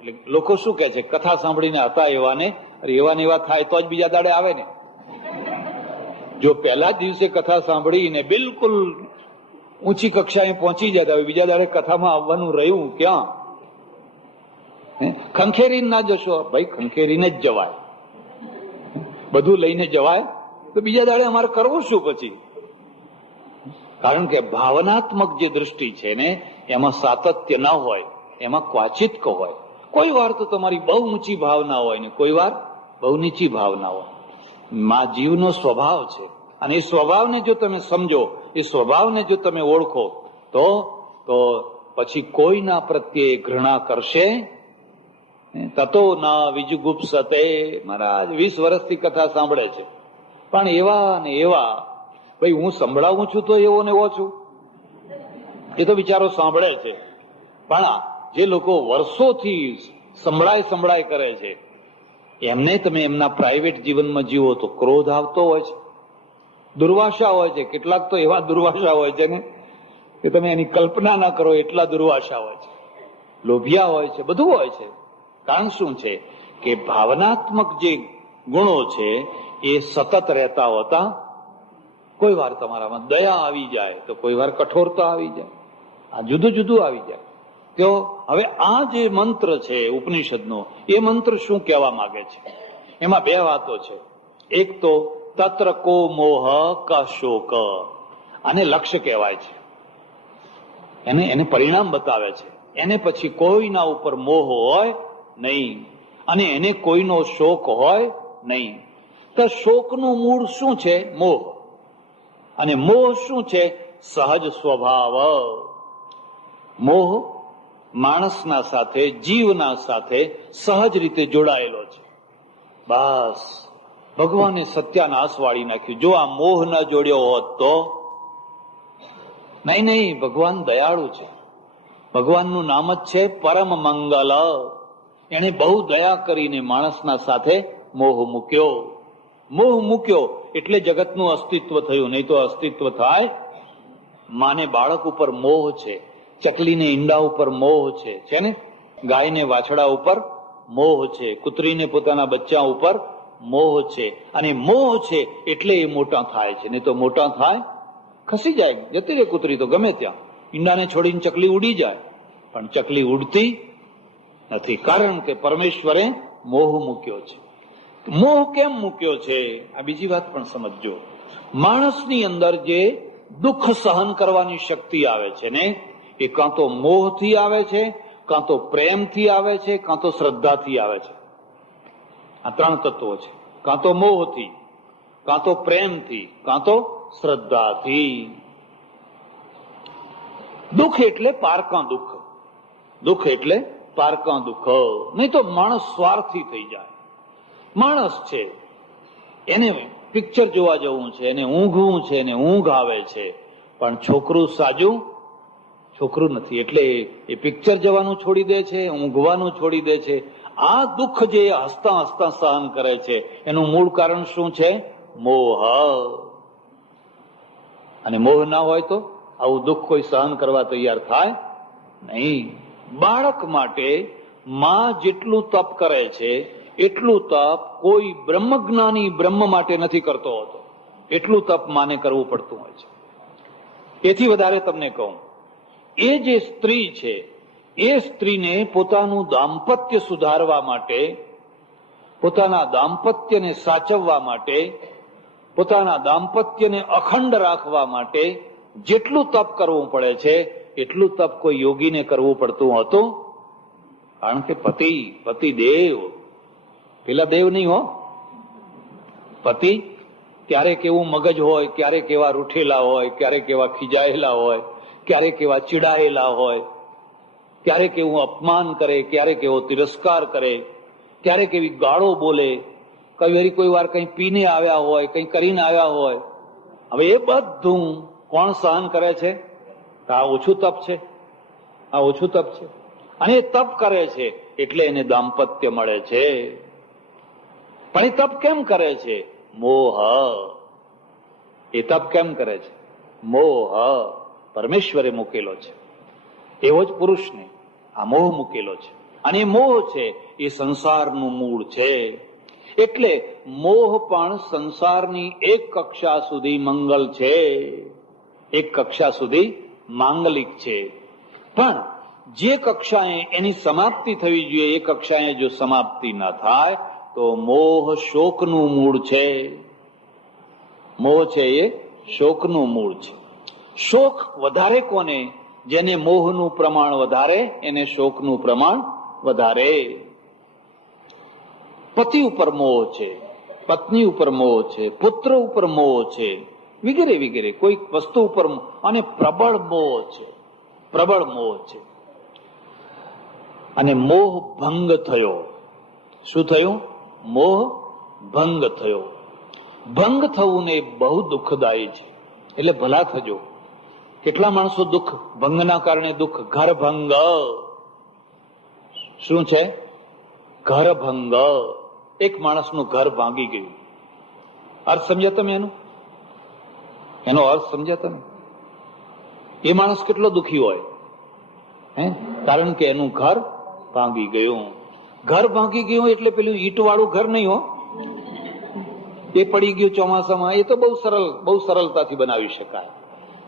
એટલે લોકો શું કે છે, કથા સાંભળીને હતા એવા ને, અરે એવા ને એવા થાય તો જ બીજા દાડે આવે ને. જો પહેલા દિવસે કથા સાંભળીને બિલકુલ ઊંચી કક્ષાએ પહોંચી જતા હોય, બીજા દાડે કથામાં આવવાનું રહ્યું ક્યાં? ખંખેરી ના જશો ભાઈ, ખંખેરીને જ જવાય. બધું લઈને જવાય તો બીજા દાડે અમારે કરવું શું પછી? કારણ કે ભાવનાત્મક જે દૃષ્ટિ છે ને એમાં સાતત્ય ના હોય, એમાં ક્વાચિત હોય. કોઈ વાર તો તમારી બહુ ઊંચી ભાવના હોય ને કોઈ વાર બહુ નીચી ભાવના હોય. જીવનો સ્વભાવ છે, અને એ સ્વભાવને જો તમે સમજો, એ સ્વભાવને જો તમે ઓળખો તો પછી કોઈના પ્રત્યે ઘૃણા કરશે તતો ના વિજુગુપ્સતે. મહારાજ 20 વર્ષથી કથા સાંભળે છે, પણ એવા ને એવા. ભાઈ હું સંભળાવું છું તો એવો ને એવો છું, એ તો બિચારો સાંભળે છે. પણ જે લોકો વર્ષોથી સંભળાય કરે છે એમને તમે એમના પ્રાઇવેટ જીવનમાં જીવો તો ક્રોધ આવતો હોય છે, દુર્વાસા હોય છે. કેટલાક તો એવા દુર્વાસા હોય છે ને કે તમે એની કલ્પના ના કરો એટલા દુર્વાસા હોય છે. લોભિયા હોય છે, બધું હોય છે. કારણ શું છે કે ભાવનાત્મક જે ગુણો છે એ સતત રહેતા હોતા. કોઈ વાર તમારામાં દયા આવી જાય તો કોઈ વાર કઠોરતા આવી જાય, આ જુદું જુદું આવી જાય. તો હવે આ જે મંત્ર છે ઉપનિષદનો, એ મંત્ર શું કહેવા માંગે છે? એમાં 2 વાતો છે. એક તો તત્ર કો મોહ ક શોક, આને લક્ષ્ય કહેવાય છે. એને પરિણામ બતાવે છે. એને પછી કોઈના ઉપર મોહ હોય નહીં, અને એને કોઈનો શોક હોય નહીં. તો શોકનું મૂળ શું છે? મોહ. અને મોહ શું છે? સહજ સ્વભાવ. મોહ માણસના સાથે, જીવના સાથે સહજ રીતે જોડાયેલો છે. બસ ભગવાને સત્યાનાશ વાળી નાખ્યું. જો આ મોહ ન જોડ્યો હોત તો નહીં. ભગવાન દયાળુ છે. ભગવાનનું નામ જ છે પરમ મંગલ. એને બહુ દયા કરીને માણસના સાથે મોહ મૂક્યો. મોહ મૂક્યો એટલે જગતનું અસ્તિત્વ થયું, નહીં તો અસ્તિત્વ થાય? માને બાળક ઉપર મોહ છે, ચકલીને ઈંડા ઉપર મોહ છે ને? ગાયને વાછડા ઉપર મોહ છે, કૂતરીને પોતાના બચ્ચા ઉપર મોહ છે. અને મોહ છે એટલે એ મોટા થાય છે, નહીં તો મોટા થાય? ખસી જાય, જતી રહે કૂતરી તો ગમે ત્યાં. ઈંડાને છોડીને ચકલી ઉડી જાય, પણ ચકલી ઉડતી નથી, કારણ કે પરમેશ્વરે મોહ મૂક્યો છે. મોહ કેમ મૂક્યો છે? આ બીજી વાત પણ સમજજો. માણસની અંદર જે દુઃખ સહન કરવાની શક્તિ આવે છે ને, એ કાં તો મોહથી આવે છે, કાં તો પ્રેમથી આવે છે, કાં તો શ્રદ્ધાથી આવે છે. આ ત્રણ તત્વો છે. કાં તો મોહથી, કાં તો પ્રેમથી, કાં તો શ્રદ્ધાથી. દુઃખ એટલે પારકા દુઃખ. દુઃખ એટલે પારકા દુઃખ. નહીં તો માણસ સ્વાર્થી થઈ જાય. માણસ છે, એને પિક્ચર જોવા જવું છે, એને ઊંઘવું છે, એને ઊંઘ આવે છે, પણ છોકરું સાજું છોકરું નથી, એટલે એ પિક્ચર જવાનું છોડી દે છે, ઊંઘવાનું છોડી દે છે. આ દુઃખ જે હસતા હસતા સહન કરે છે, એનું મૂળ કારણ શું છે? મોહ. અને મોહ ના હોય તો આવું દુઃખ કોઈ સહન કરવા તૈયાર થાય નહીં. બાળક માટે માં જેટલું તપ કરે છે, એટલું તપ કોઈ બ્રહ્મજ્ઞાની બ્રહ્મ માટે નથી કરતો હોતો. એટલું તપ માને કરવું પડતું હોય છે. એથી વધારે તમને કહું, એ જે સ્ત્રી છે, એ સ્ત્રીને પોતાનું દાંપત્ય સુધારવા માટે, પોતાના દાંપત્યને સાચવવા માટે, પોતાના દાંપત્યને અખંડ રાખવા માટે જેટલું તપ કરવું પડે છે, એટલું તપ કોઈ યોગીને કરવું પડતું હતું? કારણ કે પતિ દેવ, પેલા દેવ નહીં હો. પતિ ક્યારેક એવું મગજ હોય, ક્યારેક એવા રૂઠેલા હોય, ક્યારેક એવા ખીજાયેલા હોય, ક્યારેક એવા ચીડાયેલા હોય, ક્યારેક એવું અપમાન કરે, ક્યારેક એવો તિરસ્કાર કરે, ક્યારેક એવી ગાળો બોલે, કોઈ વાર કંઈ પીને આવ્યા હોય, કંઈ કરીને આવ્યા હોય. હવે એ બધું કોણ સહન કરે છે? આ ઓછું તપ છે. આ ઓછું તપ છે. અને એ તપ કરે છે એટલે એને દાંપત્ય મળે છે. પણ એ તપ કેમ કરે છે? મોહ. એ તપ કેમ કરે છે? મોહ. પરમેશ્વરે મૂકેલો છે. એવો જ પુરુષને આ મોહ મૂકેલો છે. અને મોહ છે એ સંસારનું મૂળ છે. એટલે મોહ પણ સંસારની એક કક્ષા સુધી મંગલ છે, એક કક્ષા સુધી માંગલિક છે. પણ જે કક્ષાએ એની સમાપ્તિ થવી જોઈએ, એ કક્ષાએ જો સમાપ્તિ ન થાય તો મોહ શોકનું મૂળ છે. મોહ છે એ શોકનું મૂળ છે. શોક વધારે કોને? જેને મોહનું પ્રમાણ વધારે, એને શોકનું પ્રમાણ વધારે. પતિ ઉપર મોહ છે, પત્ની ઉપર મોહ છે, પુત્ર ઉપર મોહ છે, વગેરે વગેરે કોઈ વસ્તુ ઉપર. અને પ્રબળ મોહ છે, પ્રબળ મોહ છે. અને મોહ ભંગ થયો. શું થયું? મોહ ભંગ થયો. ભંગ થવું ને બહુ દુઃખદાયી છે. એટલે ભલા થજો. કેટલા માણસો દુઃખ ભંગના કારણે દુઃખ. ઘર ભંગ. શું છે? ઘર ભંગ. એક માણસનું ઘર ભાંગી ગયું. અર્થ સમજ્યા તમે? એનો અર્થ સમજ્યા તમે? એ માણસ કેટલો દુઃખી હોય, કારણ કે એનું ઘર ભાંગી ગયું. ઘર ભાંગી ગયું એટલે પેલું ઈંટ વાળું ઘર નહીં હો. એ પડી ગયું ચોમાસામાં, એ તો બહુ સરળતાથી બનાવી શકાય.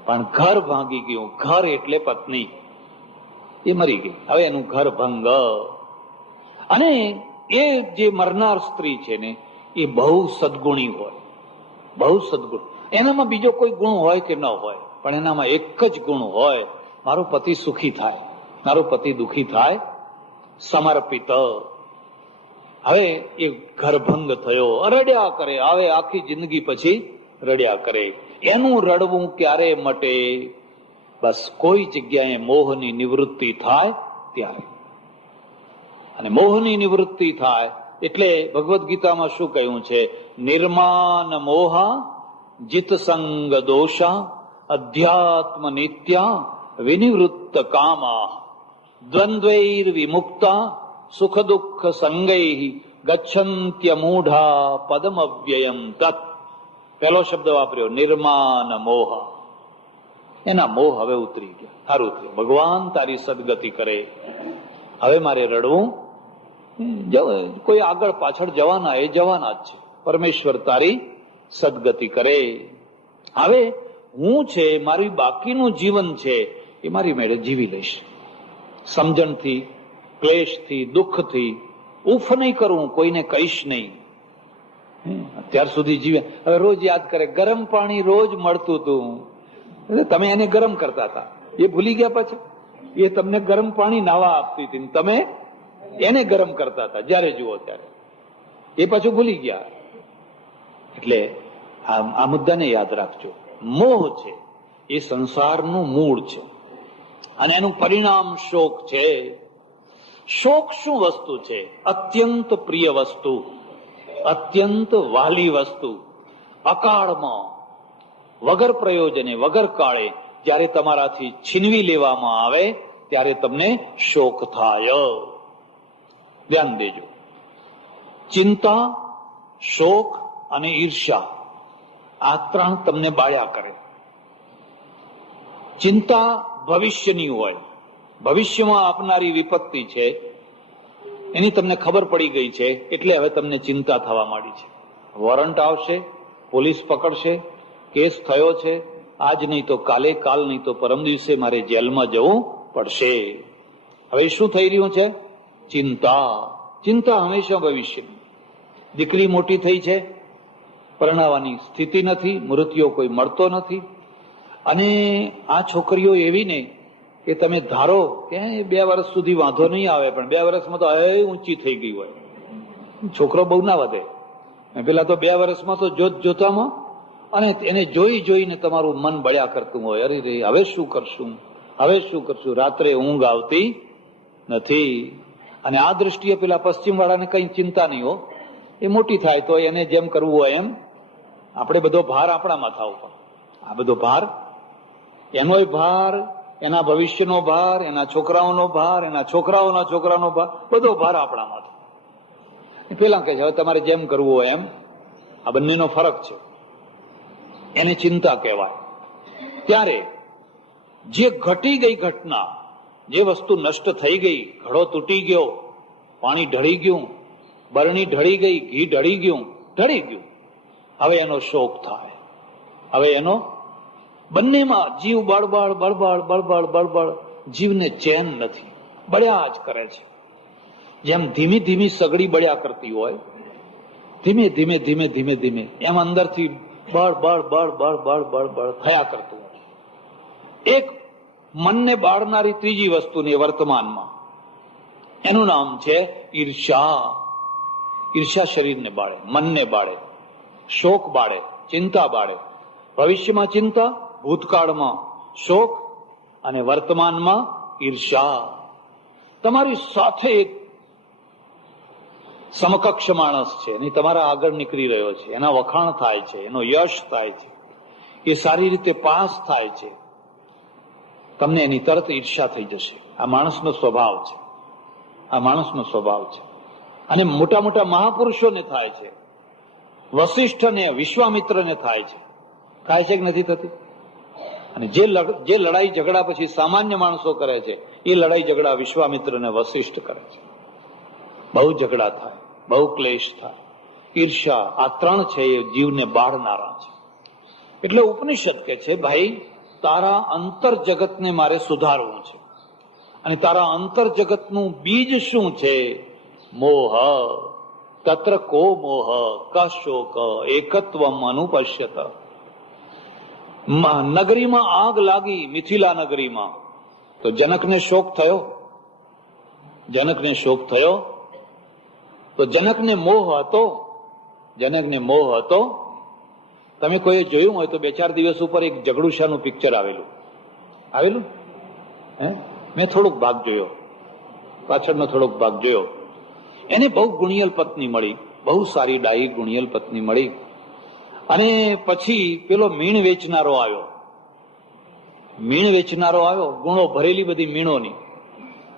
પણ ઘર ભાંગી ગયું. ઘર એટલે પત્ની, એ મરી ગઈ. હવે એનું ઘર ભંગ. અને એ જે મરનાર સ્ત્રી છે ને, એ બહુ સદગુણી હોય, બહુ સદગુણ. એનામાં બીજો કોઈ ગુણ હોય કે ન હોય, પણ એનામાં એક જ ગુણ હોય મારો પતિ સુખી થાય, મારો પતિ દુખી થાય. સમર્પિત. હવે એ ઘરભંગ થયો, રડ્યા કરે. હવે આખી જિંદગી પછી રડ્યા કરે. એનું રડવું ક્યારે મટે? બસ કોઈ જગ્યાએ મોહની નિવૃત્તિ થાય ત્યારે. અને મોહની નિવૃત્તિ થાય એટલે ભગવદ્ ગીતામાં શું કહ્યું છે? નિર્માન મોહા જીતસંગ દોષા અધ્યાત્મ નિત્યા વિનિવૃત્ત કામા દ્વંદ્વૈર વિમુક્તા સુખ દુઃખ સંગૈ ગચ્છન્ત્ય મૂઢા પદમવ્યયમ તત. પહેલો શબ્દ વાપર્યો નિર્માન મોહ. એના મોહ હવે ઉતરી ગયા. સારું થયું, ભગવાન તારી સદગતિ કરે. હવે મારે રડવું, કોઈ આગળ પાછળ જવાના એ જવાના જ છે. પરમેશ્વર તારી સદગતિ કરે. હવે હું છે, મારી બાકીનું જીવન છે એ મારી મેળે જીવી લઈશ. સમજણથી, ક્લેશથી, દુઃખથી ઉફ નહીં કરવું, કોઈને કહીશ નહીં. અત્યાર સુધી જીવે. હવે રોજ યાદ કરે, ગરમ પાણી રોજ મળતું હતું, તમે એને ગરમ કરતા હતા, એ ભૂલી ગયા. પાછા એ તમને ગરમ પાણી નાવા આપતી હતી, તમે એને ગરમ કરતા હતા જયારે જુઓ ત્યારે. એ પાછું ભૂલી ગયા. એટલે આ મુદ્દાને યાદ રાખજો. મોહ છે એ સંસારનું મૂળ છે અને એનું પરિણામ શોક છે. શોક શું વસ્તુ છે? અત્યંત પ્રિય વસ્તુ, અત્યંત વાલી વસ્તુ. અકાળમાં વગર પ્રયોજને, વગર કાળે જ્યારે તમારાથી છીનવી લેવામાં આવે ત્યારે તમને શોક થાય. ધ્યાન દેજો. ચિંતા, શોક અને ઈર્ષા, આ ત્રણ તમને બાળ્યા કરે. ચિંતા ભવિષ્યની હોય, ભવિષ્યમાં આપનારી વિપત્તિ છે, એની તમને ખબર પડી ગઈ છે, એટલે હવે તમને ચિંતા થવા માંડી છે. વોરંટ આવશે, પોલીસ પકડશે, કેસ થયો છે, આજ નહીં તો કાલે, કાલ નહીં તો પરમ દિવસે મારે જેલમાં જવું પડશે. હવે શું થઈ રહ્યું છે? ચિંતા. ચિંતા હંમેશા ભવિષ્યની. દીકરી મોટી થઈ છે, પરણાવવાની સ્થિતિ નથી, મૃત્યુ કોઈ મળતો નથી. અને આ છોકરીઓ એવી ને કે તમે ધારો કે 2 વર્ષ સુધી વાંધો નહીં આવે, પણ 2 વર્ષમાં તો ઊંચી થઈ ગઈ હોય. છોકરો બહુ ના વધે. પેલા તો 2 વર્ષમાં તો જોતામાં, અને એને જોઈ જોઈને તમારું મન બળ્યા કરતું હોય, અરે રે હવે શું કરશું, હવે શું કરશું. રાત્રે ઊંઘ આવતી નથી. અને આ દ્રષ્ટિએ પેલા પશ્ચિમ વાળાને કઈ ચિંતા નહીં હો. એ મોટી થાય તો એને જેમ કરવું હોય એમ. આપણે બધો ભાર આપણા માથા ઉપર. આ બધો ભાર, એનોય ભાર, એના ભવિષ્યનો ભાર, એના છોકરાઓનો ભાર, એના છોકરાઓના છોકરાનો ભાર, બધો ભાર આપણા માથે. પેલા કે છે હવે તમારે જેમ કરવું હોય એમ. આ બંનેનો ફરક છે. એને ચિંતા કહેવાય. ત્યારે જે ઘટી ગઈ ઘટના, જે વસ્તુ નષ્ટ થઈ ગઈ, ઘડો તૂટી ગયો, પાણી ઢળી ગયું, બરણી ઢળી ગઈ, ઘી ઢળી ગયું, હવે એનો શોક થાય. હવે એનો બંનેમાં જીવ બળબળ બળબળ બળબળ બળબળ, જીવને ચેન નથી, બળ્યા જ કરે છે. જેમ ધીમી ધીમી સગડી બળ્યા કરતી હોય, ધીમે ધીમે ધીમે ધીમે ધીમે એમ અંદરથી બળ બળ બળ બળ બળ બળ બળ થયા કરતું હોય. એક મનને બાળનારી ત્રીજી વસ્તુની વર્તમાનમાં, એનું નામ છે ઈર્ષા. ઈર્ષા શરીરને બાળે, મનને બાળે, શોક બાળે, ચિંતા બાળે. ભવિષ્યમાં ચિંતા, ભૂતકાળમાં શોક અને વર્તમાનમાં ઈર્ષા. તમારી સાથે એક સમકક્ષ માણસ છે અને તમારા આગળ નીકળી રહ્યો છે, એના વખાણ થાય છે, એનો યશ થાય છે, એ સારી રીતે પાસ થાય છે, તમને એની તરત ઈર્ષા થઈ જશે. આ માણસનો સ્વભાવ છે, આ માણસનો સ્વભાવ છે. અને મોટા મોટા મહાપુરુષોને થાય છે, વશિષ્ઠને, વિશ્વામિત્રને થાય છે. થાય છે કે નથી થતી? અને જે લડાઈ ઝઘડા પછી સામાન્ય માણસો કરે છે, એ લડાઈ ઝઘડા વિશ્વામિત્ર અને વશિષ્ઠ કરે છે. બહુ ઝઘડા થાય, બહુ ક્લેશ થાય. ઈર્ષા, આ ત્રણ છે એ જીવને બાળનારા છે. એટલે ઉપનિષદ કે છે, ભાઈ તારા અંતર જગતને મારે સુધારવું છે. અને તારા અંતર જગતનું બીજ શું છે? મોહ. તત્ર કો મોહ ક શોક એકત્વમ અનુપશ્યત. નગરીમાં આગ લાગી, મિથિલા નગરીમાં, તો જનકને શોક થયો. જનકને શોક થયો તો જનકને મોહ હતો. જનકને મોહ હતો. તમે કોઈ જોયું હોય તો 2-4 દિવસ ઉપર એક જગડુશાનું પિક્ચર આવેલું હે, મેં થોડોક ભાગ જોયો, પાછળનો થોડોક ભાગ જોયો. એને બહુ ગુણિયલ પત્ની મળી, બહુ સારી ડાઈ ગુણિયલ પત્ની મળી. અને પછી પેલો મીણ વેચનારો આવ્યો. ગુણો ભરેલી બધી મીણોની,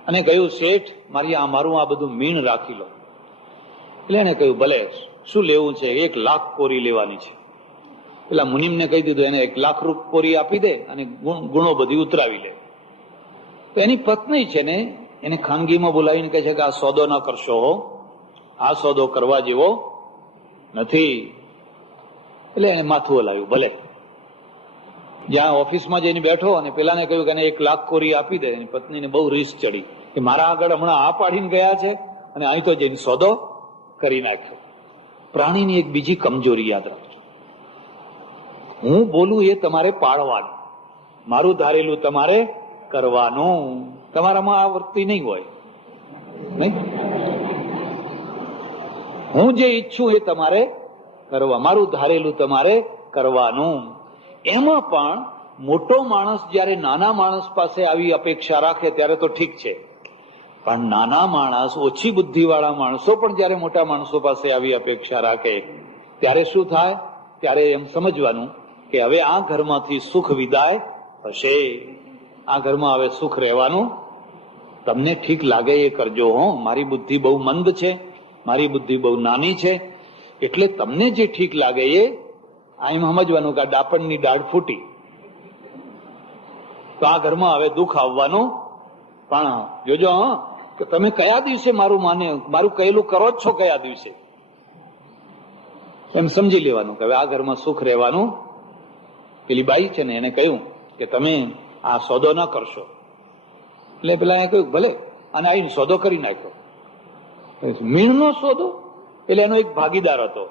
અને કહ્યું, શેઠ મારું આ બધું મીણ રાખી લો. એટલે એને કહ્યું, ભલે, શું લેવું છે? 1 લાખ કોરી લેવાની છે. પેલા મુનિમને કહી દીધું, એને 1 લાખ કોરી આપી દે અને ગુણો બધી ઉતરાવી લે. તો એની પત્ની છે ને, એને ખાનગીમાં બોલાવીને કહે છે કે આ સોદો ન કરશો હો, આ સોદો કરવા જેવો નથી. એટલે એને માથું હલાવ્યું, ભલે. જ્યાં ઓફિસમાં જઈને બેઠો અને પેલાને કહ્યું કે એને 1 લાખ કોરી આપી દે. એની પત્નીને બહુ રીસ ચડી કે મારા આગળ હમણાં આ પાડીને ગયા છે અને અહીં તો જઈને સોદો કરી નાખ્યો. પ્રાણીની એક બીજી કમજોરી યાદ રાખજો. હું બોલું એ તમારે પાળવાનું, મારું ધારેલું તમારે કરવાનું. તમારામાં આ વૃત્તિ નહીં હોય, નહીં. હું જે ઈચ્છું એ તમારે કરવા, મારું ધારેલું તમારે કરવાનું. એમાં પણ મોટો માણસ જયારે નાના માણસ પાસે આવી અપેક્ષા રાખે ત્યારે તો ઠીક છે, પણ નાના માણસ, ઓછી બુદ્ધિવાળા માણસો પણ જયારે મોટા માણસો પાસે આવી અપેક્ષા રાખે ત્યારે શું થાય? ત્યારે એમ સમજવાનું કે હવે આ ઘરમાંથી સુખ વિદાય થશે, આ ઘરમાં હવે સુખ રહેવાનું. તમને ઠીક લાગે એ કરજો હો, મારી બુદ્ધિ બહુ મંદ છે, મારી બુદ્ધિ બહુ નાની છે, એટલે તમને જે ઠીક લાગે એ. એમ સમજવાનું કે આ ડાપણની ડાળ ફૂટી તો આ ઘરમાં હવે દુઃખ આવવાનું. પણ જોજો હા, કે તમે કયા દિવસે મારું કહેલું કરો જ છો, કયા દિવસે એમ સમજી લેવાનું કે હવે આ ઘરમાં સુખ રહેવાનું. પેલી બાઈ છે ને, એને કહ્યું કે તમે આ સોદો ના કરશો. એટલે પેલા એને કહ્યું, ભલે. અને આવીને સોદો કરી નાખ્યો. મીણનો સોદો. એટલે એનો એક ભાગીદાર હતો.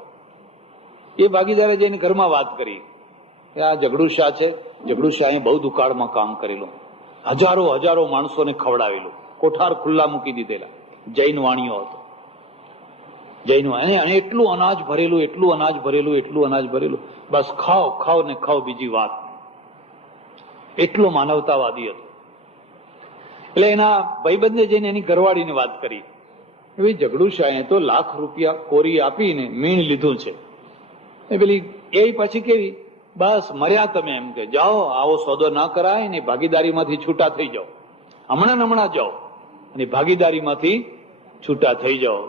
એ ભાગીદારે જઈને ઘરમાં વાત કરી કે આ જગડુશા છે, જગડુશાએ બહુ દુકાળમાં કામ કરેલું, હજારો માણસોને ખવડાવેલું, કોઠાર ખુલ્લા મૂકી દીધેલા. જૈન વાણીઓ હતો, જૈન. એને એટલું અનાજ ભરેલું, બસ ખાઓ ને ખાઓ, બીજી વાત. એટલો માનવતાવાદી હતો. એટલે એના ભાઈબંધે જઈને એની ઘરવાળીને વાત કરી, ભાઈ જગડુશાએ તો ₹1 લાખ કોરી આપીને મીણ લીધું છે. એ પેલી એ પછી કેવી, બસ મર્યા તમે, એમ કે જાઓ, આવો સોદો ના કરાય ને ભાગીદારીમાંથી છૂટા થઈ જાઓ, હમણાં જાઓ અને ભાગીદારીમાંથી છૂટા થઈ જાઓ.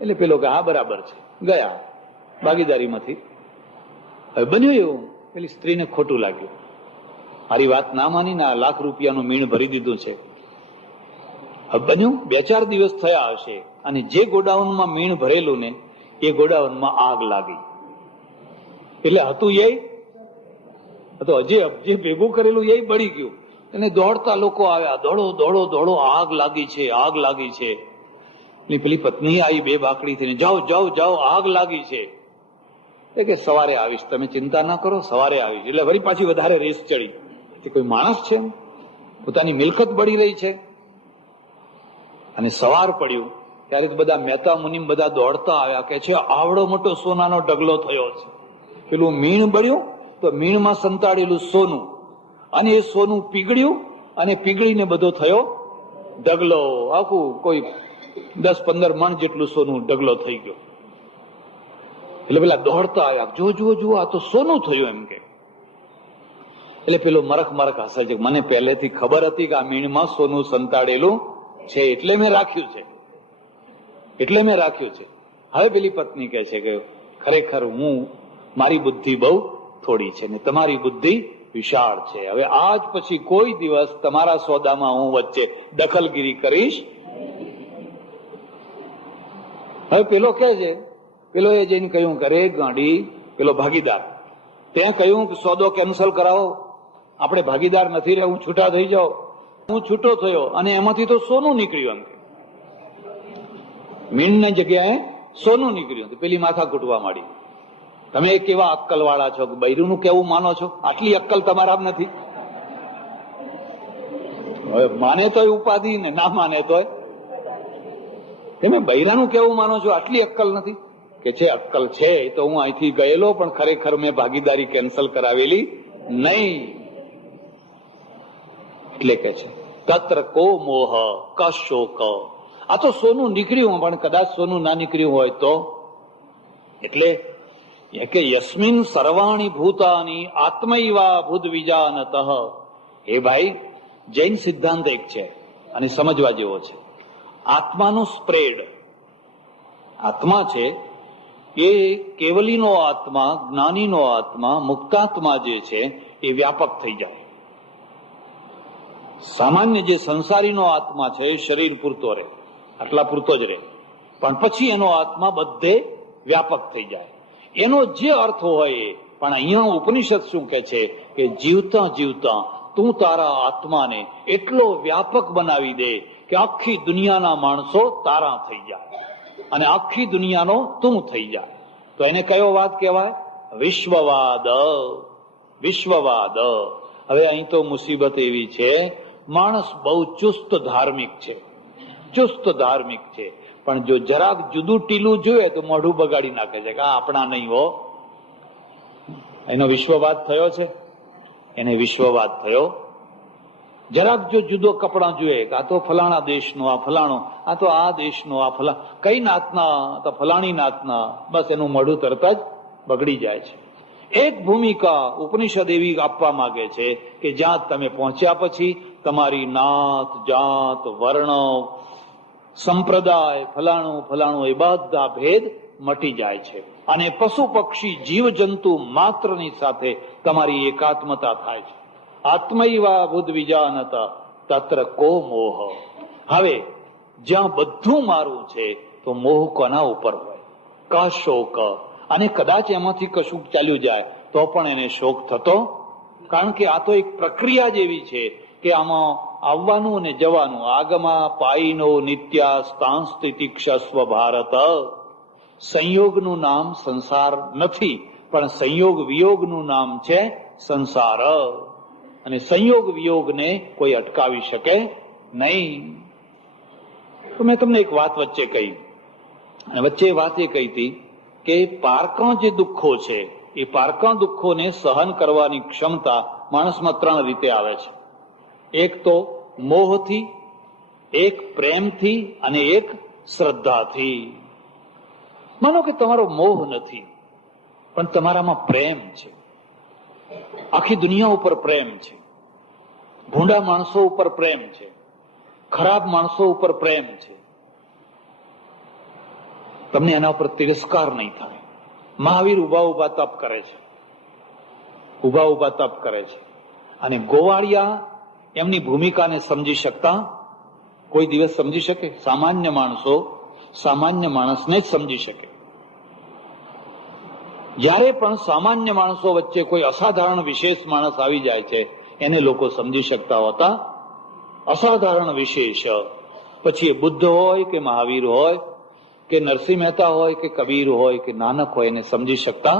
એટલે પેલો કે હા બરાબર છે, ગયા ભાગીદારીમાંથી. હવે બન્યું એવું, પેલી સ્ત્રીને ખોટું લાગ્યું, મારી વાત ના માનીને ₹1 લાખ મીણ ભરી દીધું છે. હવે બન્યું 2-4 દિવસ થયા હશે અને જે ગોડાઉનમાં મીણ ભરેલું ને એ ગોડાઉનમાં આગ લાગી. એટલે હતું એ તો જે ભેગું કરેલું એ બળી ગયું. અને દોડતા લોકો આવ્યા, દોડો, આગ લાગી છે. પેલી પત્ની આવી 2 બાકડી થઈને, જાઓ, આગ લાગી છે. એ કે સવારે આવીશ, તમે ચિંતા ના કરો, સવારે આવીશ. એટલે વળી પાછી વધારે રેસ ચડી કે કોઈ માણસ છે, પોતાની મિલકત બળી રહી છે. અને સવાર પડ્યું ત્યારે બધા મહેતા મુનિમ બધા દોડતા આવ્યા, કે છે આવડો મોટો સોનાનો ઢગલો થયો છે. પેલું મીણ બળ્યું તો મીણમાં સંતાડેલું સોનું, અને એ સોનું પીગળ્યું અને પીગળીને બધો થયો ઢગલો. આખું કોઈ 10-15 મણ જેટલું સોનું ઢગલો થઈ ગયો. એટલે પેલા દોડતા આવ્યા, જુઓ આ તો સોનું થયું, એમ કે. એટલે પેલો મરક હસે છે, મને પહેલેથી ખબર હતી કે આ મીણમાં સોનું સંતાડેલું છે, એટલે મેં રાખ્યું છે. હવે પેલી પત્ની કહે છે કે ખરેખર મારી બુદ્ધિ બહુ થોડી છે ને તમારી બુદ્ધિ વિશાળ છે. હવે આજ પછી કોઈ દિવસ તમારા સોદામાં હું વચ્ચે દખલગીરી કરીશ. હવે પેલો કહે છે, પેલો એ જઈને કહ્યું કે અરે ગાંડી, પેલો ભાગીદાર, તે કહ્યું કે સોદો કેન્સલ કરાવો, આપણે ભાગીદાર નથી રહે, હું છૂટા થઈ જાઉં. હું છૂટો થયો અને એમાંથી તો સોનું નીકળ્યું. એમ મીણની જગ્યાએ સોનું નીકળ્યું. પેલી માથા કૂટવા માંડી, તમે કેવા અક્કલ વાળા છો, બૈરુંનું કેવું માનો છો, આટલી અક્કલ તમારા નથી. હવે માને તોય ઉપાધિ ને ના માને તોય. તમે બૈરાનું કેવું માનો છો? આટલી અક્કલ નથી કે છે? અક્કલ છે તો હું અહીંથી ગયેલો, પણ ખરેખર મેં ભાગીદારી કેન્સલ કરાવેલી નહીં. એટલે કે છે તત્ર કો મોહ ક શોક. આ તો સોનું નીકળ્યું, પણ કદાચ સોનું ના નીકળ્યું હોય તો. એટલે કે યસ્મિન સર્વાણી ભૂતાની આત્મૈવા ભૂત વિજાનત. હે ભાઈ, જૈન સિદ્ધાંત એક છે અને સમજવા જેવો છે. આત્માનું સ્પ્રેડ, આત્મા છે એ કેવલીનો આત્મા, જ્ઞાનીનો આત્મા, મુક્તાત્મા જે છે એ વ્યાપક થઈ જાય. સામાન્ય જે સંસારીનો આત્મા છે એ શરીર પૂરતો રહે, આટલા પૂરતો જ રહે, પણ પછી એનો આત્મા બધે વ્યાપક થઈ જાય. એનો જે અર્થ હોય એ. પણ અહીંયા ઉપનિષદ શું કે છે કે જીવતા જીવતા તું તારા આત્માને એટલો વ્યાપક બનાવી દે કે આખી દુનિયાના માણસો તારા થઈ જાય અને આખી દુનિયાનો તું થઈ જાય. તો એને કયો વાદ કહેવાય? વિશ્વવાદ. વિશ્વવાદ. હવે અહીં તો મુસીબત એવી છે, માણસ બહુ ચુસ્ત ધાર્મિક છે, ચુસ્ત ધાર્મિક છે, પણ જો જરાક જુદું ટીલું જોઈએ તો મોઢું બગાડી નાખે છે કે આપણા નહીં હો. એનો વિશ્વવાદ થયો છે, એને વિશ્વવાદ થયો. જરાક જો જુદો કપડા જોઈએ કે આ તો ફલાણા દેશનો, આ ફલાણો, આ તો આ દેશનો, આ ફલા કઈ નાતના, તો ફલાણી નાતના, બસ એનું મોઢું તરત જ બગડી જાય છે. એક ભૂમિકા ઉપનિષદ એવી આપવા માંગે છે કે જ્યાં તમે પહોંચ્યા પછી તમારી નાત, જાત, વર્ણ, સંપ્રદાય, ફલાણું ફલાણું એ બધા ભેદ મટી જાય છે અને પશુ પક્ષી જીવ જંતુ માત્રની સાથે તમારી એકાત્મતા થાય છે. આત્મૈવા બુદ્ધ વિજાનત તત્ર કો મોહ. હવે જ્યાં બધું મારું છે તો મોહ કોના ઉપર હોય? ક શોક. અને કદાચ એમાંથી કશું ચાલ્યું જાય તો પણ એને શોક થતો, કારણ કે આ તો એક પ્રક્રિયા જેવી છે કે આમાં આવવાનું અને જવાનું. આગમાં પાઈનો નિત્યા સ્થાન સ્થિતિક્ષસ્વ ભારત. સંયોગનું નામ સંસાર નથી, પણ સંયોગ વિયોગનું નામ છે સંસાર. અને સંયોગ વિયોગને કોઈ અટકાવી શકે નહીં. તો મેં તમને એક વાત વચ્ચે કહી, અને વચ્ચે વાત એ કહી હતી કે પારકા જે દુઃખો છે એ પારકા દુઃખોને સહન કરવાની ક્ષમતા માણસમાં 3 રીતે આવે છે. એક તો મોહથી, એક પ્રેમથી અને એક શ્રદ્ધાથી. માનો કે તમારો મોહ નથી, પણ તમારામાં પ્રેમ છે. આખી દુનિયા ઉપર પ્રેમ છે, ભૂંડા માણસો ઉપર પ્રેમ છે, ખરાબ માણસો ઉપર પ્રેમ છે. તમને એના ઉપર તિરસ્કાર નહીં થાય. મહાવીર ઉભા ઉભા તપ કરે છે, ઉભા ઉભા તપ કરે છે, અને ગોવાળિયા એમની ભૂમિકાને સમજી શકતા કોઈ દિવસ સમજી શકે? સામાન્ય માણસો સામાન્ય માણસને જ સમજી શકે. જ્યારે પણ સામાન્ય માણસો વચ્ચે કોઈ અસાધારણ વિશેષ માણસ આવી જાય છે એને લોકો સમજી શકતા હોતા. અસાધારણ વિશેષ, પછી એ બુદ્ધ હોય કે મહાવીર હોય કે નરસિંહ મહેતા હોય કે કબીર હોય કે નાનક હોય, એને સમજી શકતા.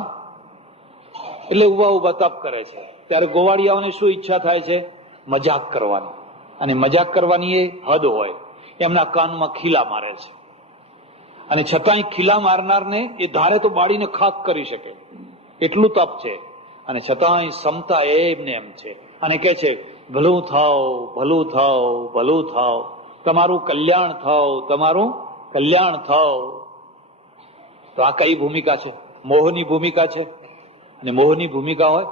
એટલે ઉભા ઉભા તપ કરે છે. ત્યારે ગોવાળિયાઓને શું ઈચ્છા થાય છે? મજાક કરવાની. અને મજાક કરવાની એ હદ હોય. એમના કાનમાં ખીલા મારે છે, અને છતાંય ખીલા મારનારને એ ધારે તો બાળીને ખાક કરી શકે એટલું તપ છે. અને છતાંય ક્ષમતા એમને એમ છે, અને કે છે ભલું થાવ, ભલું થાવ, ભલું થાવ, તમારું કલ્યાણ થાવ, તમારું કલ્યાણ થાવ. તો આ કઈ ભૂમિકા છે? મોહની ભૂમિકા છે. અને મોહની ભૂમિકા હોય,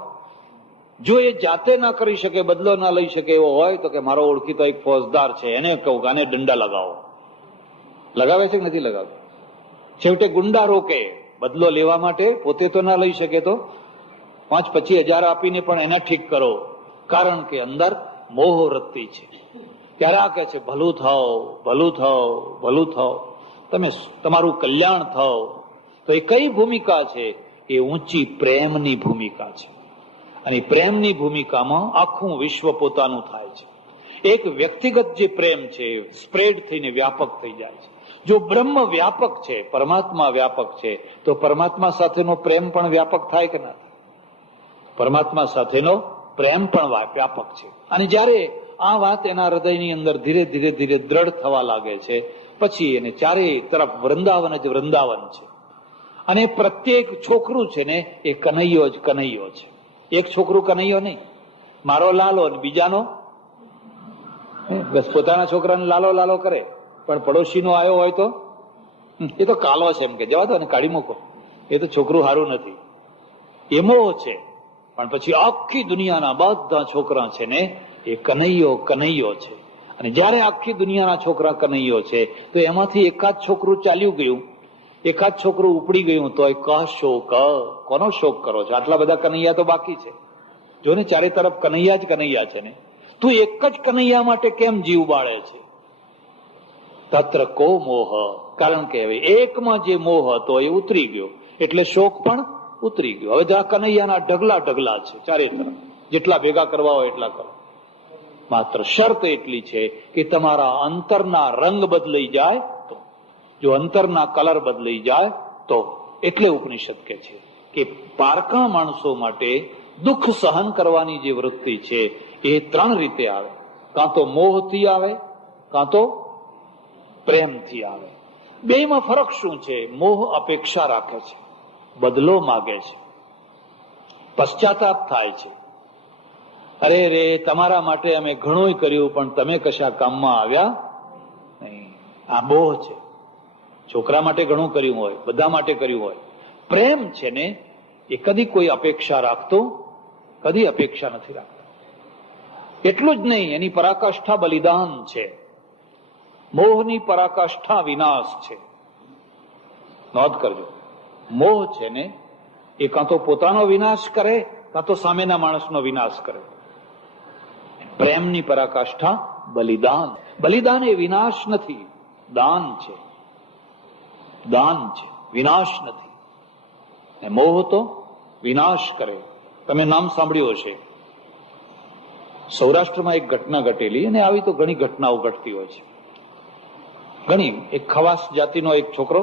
જો એ જાતે ના કરી શકે, બદલો ના લઈ શકે એવો હોય તો કે મારો ઓળખીતો એક ફોજદાર છે, એને કહું કે આને દંડા લગાવો. લગાવે છે કે નથી લગાવતો? છેવટે ગુંડા રોકે બદલો લેવા માટે, પોતે તો ના લઈ શકે તો 5-25 હજાર આપીને પણ એને ઠીક કરો, કારણ કે અંદર મોહ વૃત્તિ છે. ત્યારે આ કહે છે ભલું થાવ, ભલું થાવ, ભલું થાવ, તમે તમારું કલ્યાણ થાવ. તો એ કઈ ભૂમિકા છે? એ ઊંચી પ્રેમની ભૂમિકા છે. અને પ્રેમની ભૂમિકામાં આખું વિશ્વ પોતાનું થાય છે. એક વ્યક્તિગત જે પ્રેમ છે સ્પ્રેડ થઈને વ્યાપક થઈ જાય છે. જો બ્રહ્મ વ્યાપક છે, પરમાત્મા વ્યાપક છે, તો પરમાત્મા સાથેનો પ્રેમ પણ વ્યાપક થાય કે ના? પરમાત્મા સાથેનો પ્રેમ પણ વ્યાપક છે. અને જ્યારે આ વાત એના હૃદયની અંદર ધીરે ધીરે ધીરે દ્રઢ થવા લાગે છે. પછી એને ચારે તરફ વૃંદાવન જ વૃંદાવન છે. અને પ્રત્યેક છોકરું છે ને એ કનૈયો જ કનૈયો છે. એક છોકરું કનૈયો નહીં, મારો લાલો અને બીજાનો બસ પોતાના છોકરાને લાલો લાલો કરે, પણ પડોશીનો આવ્યો હોય તો એ તો કાલો છે એમ કે જવા દો ને, કાઢી મૂકો, એ તો છોકરું સારું નથી. એ મોહ છે. પણ પછી આખી દુનિયાના બધા છોકરા છે ને એ કનૈયો કનૈયો છે. અને જયારે આખી દુનિયાના છોકરા કનૈયો છે તો એમાંથી એકાદ છોકરું ચાલ્યું ગયું, એકાદ છોકરું ઉપડી ગયું, તો કા શોક, કોનો શોક કરો છો? આટલા બધા કનૈયા તો બાકી છે. જો ને ચારે તરફ કનૈયા જ કનૈયા છે ને, તું એક જ કનૈયા માટે કેમ જીવ બાળે છે? તત્ર કો મોહ, કારણ કે હવે એકમાં જે મોહ હતો એ ઉતરી ગયો, એટલે શોક પણ ઉતરી ગયો. હવે તો આ કનૈયાના ઢગલા ઢગલા છે ચારે તરફ, જેટલા ભેગા કરવા હોય એટલા કરો. માત્ર શરત એટલી છે કે તમારા અંતરના રંગ બદલાઈ જાય તો, જો અંતરના કલર બદલાઈ જાય તો. એટલે ઉપનિષદ કહે છે કે પારકા માણસો માટે દુઃખ સહન કરવાની જે વૃત્તિ છે એ ત્રણ રીતે આવે. કાં તો મોહથી આવે, કાં તો પ્રેમથી આવે. બેમાં ફરક શું છે? મોહ અપેક્ષા રાખે છે, બદલો માગે છે, પશ્ચાતાપ થાય છે. અરે રે, તમારા માટે અમે ઘણું કર્યું પણ તમે કશા કામમાં આવ્યા નહીં. આ મોહ છે. છોકરા માટે ઘણું કર્યું હોય, બધા માટે કર્યું હોય. પ્રેમ છે ને એ કદી કોઈ અપેક્ષા રાખતો, કદી અપેક્ષા નથી રાખતો. એટલું જ નહીં, એની પરાકાષ્ઠા બલિદાન છે. મોહની પરાકાષ્ઠા વિનાશ છે. નોંધ કરજો, મોહ છે ને એ કાં તો પોતાનો વિનાશ કરે, કાં તો સામેના માણસનો વિનાશ કરે. પ્રેમની પરાકાષ્ઠા બલિદાન. બલિદાન એ વિનાશ નથી, દાન છે. દાન છે, વિનાશ નથી. મોહ તો વિનાશ કરે. તમે નામ સાંભળ્યું હશે, સૌરાષ્ટ્રમાં એક ઘટના ઘટેલી, અને આવી તો ઘણી ઘટનાઓ ઘટતી હોય છે. ઘણી. એક ખવાસ જાતિનો એક છોકરો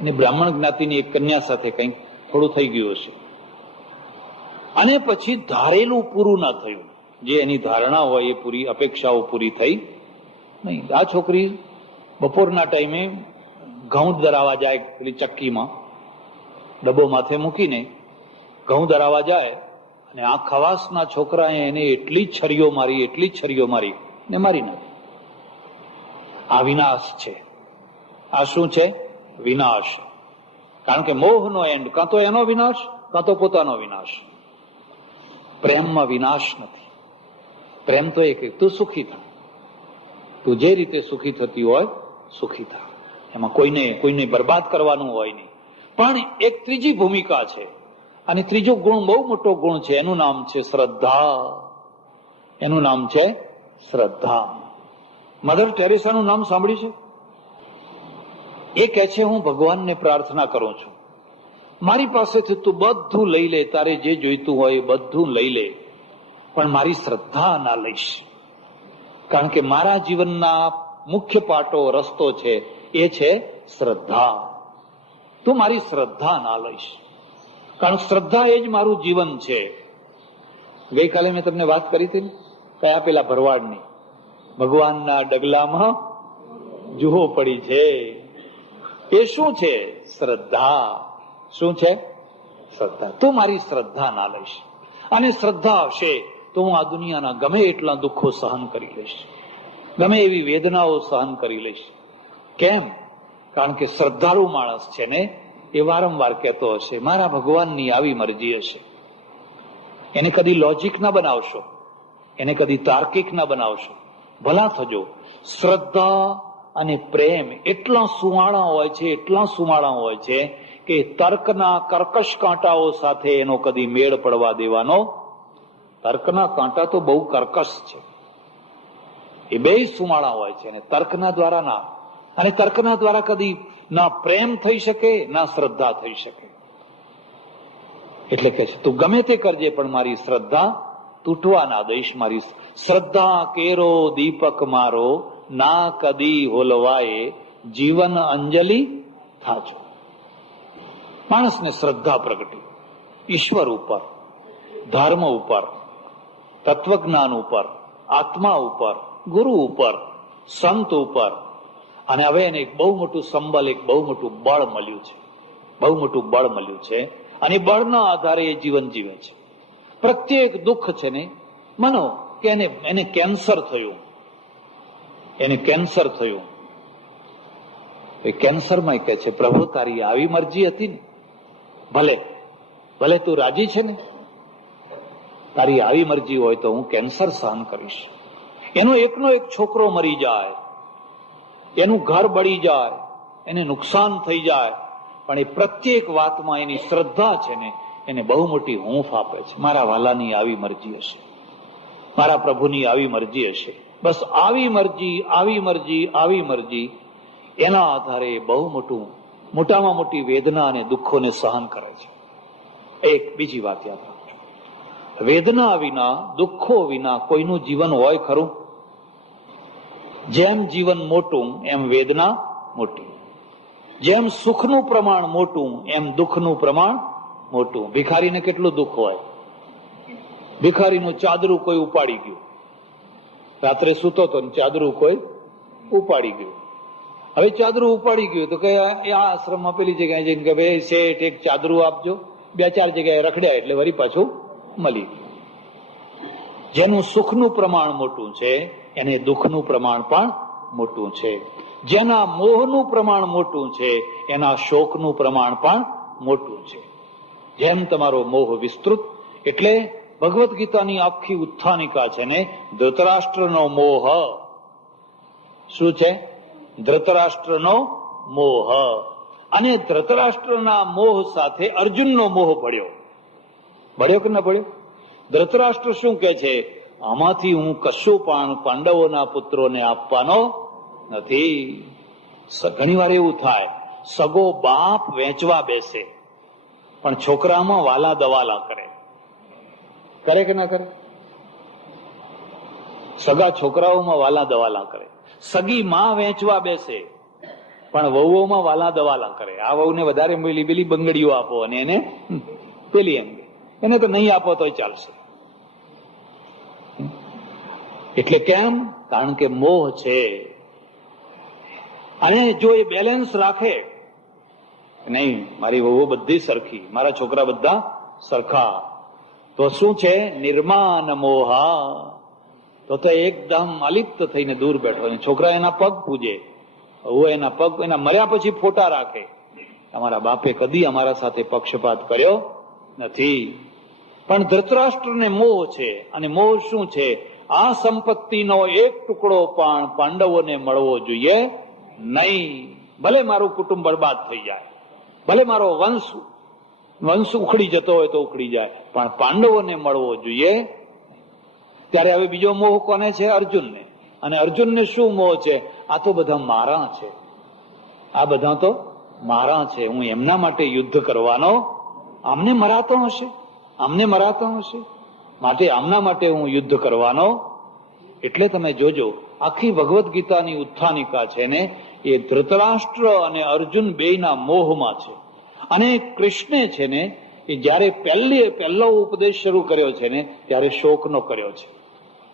અને બ્રાહ્મણ જ્ઞાતિની એક કન્યા સાથે કંઈક થોડું થઈ ગયું હશે, અને પછી ધારેલું પૂરું ના થયું. જે એની ધારણા હોય એ પૂરી, અપેક્ષાઓ પૂરી થઈ નહીં. આ છોકરી બપોરના ટાઈમે ઘઉં દરાવા જાય, પેલી ચક્કીમાં ડબ્બો માથે મૂકીને ઘઉં દરાવા જાય, અને આ ખવાસના છોકરાએ એને એટલી છરીઓ મારી, એટલી છરીઓ મારી ને મારી નાખી. આ વિનાશ છે. આ શું છે? વિનાશ. કારણ કે મોહનો એન્ડ કાં તો એનો વિનાશ, કાં તો પોતાનો વિનાશ. પ્રેમમાં વિનાશ નથી. પ્રેમ તો એક, તું સુખી થા, તું જે રીતે સુખી થતી હોય સુખી થા. એમાં કોઈને બરબાદ કરવાનું હોય નહીં. પણ એક ત્રીજી ભૂમિકા છે, અને ત્રીજો ગુણ બહુ મોટો ગુણ છે. એનું નામ છે શ્રદ્ધા. એનું નામ છે શ્રદ્ધા. મધર ટેરેસાનું નામ સાંભળ્યું છે? એ કહે છે, હું ભગવાનને પ્રાર્થના કરું છું, મારી પાસેથી તું બધું લઈ લે, તારે જે જોઈતું હોય એ બધું લઈ લે, પણ મારી શ્રદ્ધા ના લઈશ. કારણ કે મારા જીવનના મુખ્ય પાટો, રસ્તો છે એ છે શ્રદ્ધા. તું મારી શ્રદ્ધા ના લઈશ, કારણ શ્રદ્ધા એ જ મારું જીવન છે. ગઈકાલે મેં તમને વાત કરી હતી કયા પેલા ભરવાડની, ભગવાનના ડગલામાં જુહો પડી છે. એ શું છે? શ્રદ્ધા. શું છે? શ્રદ્ધા. તું મારી શ્રદ્ધા ના લઈશ, અને શ્રદ્ધા હશે તો હું આ દુનિયાના ગમે એટલા દુઃખો સહન કરી લઈશ, ગમે એવી વેદનાઓ સહન કરી લઈશ. કેમ? કારણ કે શ્રદ્ધાળુ માણસ છે ને એ વારંવાર કહેતો હશે, મારા ભગવાનની આવી મરજી હશે. એને કદી લોજિક ના બનાવશો, એને કદી તાર્કિક ના બનાવશો. ભલા થજો. શ્રદ્ધા અને પ્રેમ એટલા સુવાળા હોય છે, એટલા સુવાળા હોય છે કે તર્કના કર્કશ કાંટાઓ સાથે એનો કદી મેળ પડવા દેવાનો. તર્કના કાંટા તો બહુ કર્કશ છે, એ બે સુવાળા હોય છે, અને તર્કના દ્વારા ના. અને તર્કના દ્વારા કદી ના પ્રેમ થઈ શકે, ના શ્રદ્ધા થઈ શકે. એટલે કે છે, તું ગમે તે કરજે પણ મારી શ્રદ્ધા તૂટવા ના દઈશ. મારી શ્રદ્ધા કેરો દીપક મારો, ના કદી હોલવાએ, જીવન અંજલિ થાજો. માણસને શ્રદ્ધા પ્રગટી ઈશ્વર ઉપર, ધર્મ ઉપર, તત્વજ્ઞાન ઉપર, આત્મા ઉપર, ગુરુ ઉપર, સંત ઉપર, અને હવે એને એક બહુ મોટું સંબલ, એક બહુ મોટું બળ મળ્યું છે. બહુ મોટું બળ મળ્યું છે અને બળના આધારે એ જીવન જીવે છે. પ્રત્યેક દુઃખ છે ને, માનો કે એને કેન્સર થયું, એને કેન્સર થયું. એ કેન્સરમાં કહે છે, પ્રભુ તારી આવી મરજી હતી ને, ભલે ભલે તું રાજી છે ને, તારી આવી મરજી હોય તો હું કેન્સર સહન કરીશ. એનો એકનો એક છોકરો મરી જાય, એનું ઘર બળી જાય, એને નુકસાન થઈ જાય, પણ એ પ્રત્યેક વાતમાં એની શ્રદ્ધા છે ને એને બહુ મોટી હૂંફ આપે છે. મારા વાલાની આવી મરજી હશે, મારા પ્રભુની આવી મરજી હશે. બસ આવી મરજી, આવી મરજી, આવી મરજી, એના આધારે બહુ મોટામાં મોટી વેદના અને દુઃખોને સહન કરે છે. એક બીજી વાત યાદ રાખજો, વેદના વિના, દુઃખો વિના કોઈનું જીવન હોય ખરું? જેમ જીવન મોટું એમ વેદના મોટી, જેમ સુખનું પ્રમાણ મોટું એમ દુઃખનું પ્રમાણ મોટું. ભિખારીને કેટલું દુઃખ હોય? ભિખારીનું ચાદરું કોઈ ઉપાડી ગયું, રાત્રે સૂતો તો ચાદરું કોઈ ઉપાડી ગયું. હવે ચાદરું ઉપાડી ગયું તો કે આ આશ્રમમાં પેલી જગ્યાએ જઈને કે ભાઈ શેઠ એક ચાદરું આપજો, 2-4 જગ્યાએ રખડ્યા એટલે વળી પાછું મળી ગયું. જેનું સુખનું પ્રમાણ મોટું છે એને દુઃખનું પ્રમાણ પણ મોટું છે. જેના મોહનું પ્રમાણ મોટું છે એના શોકનું પ્રમાણ પણ મોટું છે. જેમ તમારો મોહ વિસ્તૃત, એટલે ભગવદ્ ગીતાની આખી ઉત્થાનિકા છે ને ધૃતરાષ્ટ્રનો મોહ. શું છે? ધૃતરાષ્ટ્રનો મોહ. અને ધૃતરાષ્ટ્રના મોહ સાથે અર્જુનનો મોહ ભળ્યો કે ન ભળ્યો? ધૃતરાષ્ટ્ર શું કહે છે? આમાંથી હું કશું પણ પાંડવોના પુત્રોને આપવાનો નથી. ઘણી વાર એવું થાય, સગો બાપ વેચવા બેસે પણ છોકરામાં વાલા દવાલા કરે કે ના કરે? સગા છોકરાઓમાં વાલા દવાલા કરે. સગી માં વેચવા બેસે પણ વહુઓમાં વાલા દવાલા કરે. આ વહુને વધારે પેલી બંગડીઓ આપો અને એને પેલી એમ, એને તો નહીં આપો તોય ચાલશે. એટલે કેમ? કારણ કે મોહ છે. અને જો એ બેલેન્સ રાખે, નહીં મારી વહુ બધી સરખી, મારા છોકરા બધા સરખા, તો શું છે? નિર્માન મોહા. તો એકદમ અલિપ્ત થઈને દૂર બેઠો. છોકરા એના પગ પૂજે, વહુ એના પગ, એના મર્યા પછી ફોટા રાખે. અમારા બાપે કદી અમારા સાથે પક્ષપાત કર્યો નથી. પણ ધૃતરાષ્ટ્રને મોહ છે. અને મોહ શું છે? આ સંપત્તિનો એક ટુકડો પણ પાંડવોને મળવો જોઈએ નહીં. ભલે મારું કુટુંબ બરબાદ થઈ જાય, ભલે મારો વંશ ઉખડી જતો હોય તો ઉખડી જાય, પણ પાંડવોને મળવો જોઈએ. ત્યારે હવે બીજો મોહ કોને છે? અર્જુનને. અને અર્જુનને શું મોહ છે? આ તો બધા મારા છે, આ બધા તો મારા છે, હું એમના માટે યુદ્ધ કરવાનો, આમને મરાતો હશે, માટે આમના માટે હું યુદ્ધ કરવાનો. એટલે તમે જોજો, આખી ભગવદ્ ગીતાની ઉત્થાનિકા છે ને એ ધૃતરાષ્ટ્ર અને અર્જુન બેયના મોહમાં છે. અને કૃષ્ણે છે ને એ જયારે પહેલો ઉપદેશ શરૂ કર્યો છે ને ત્યારે શોકનો કર્યો છે.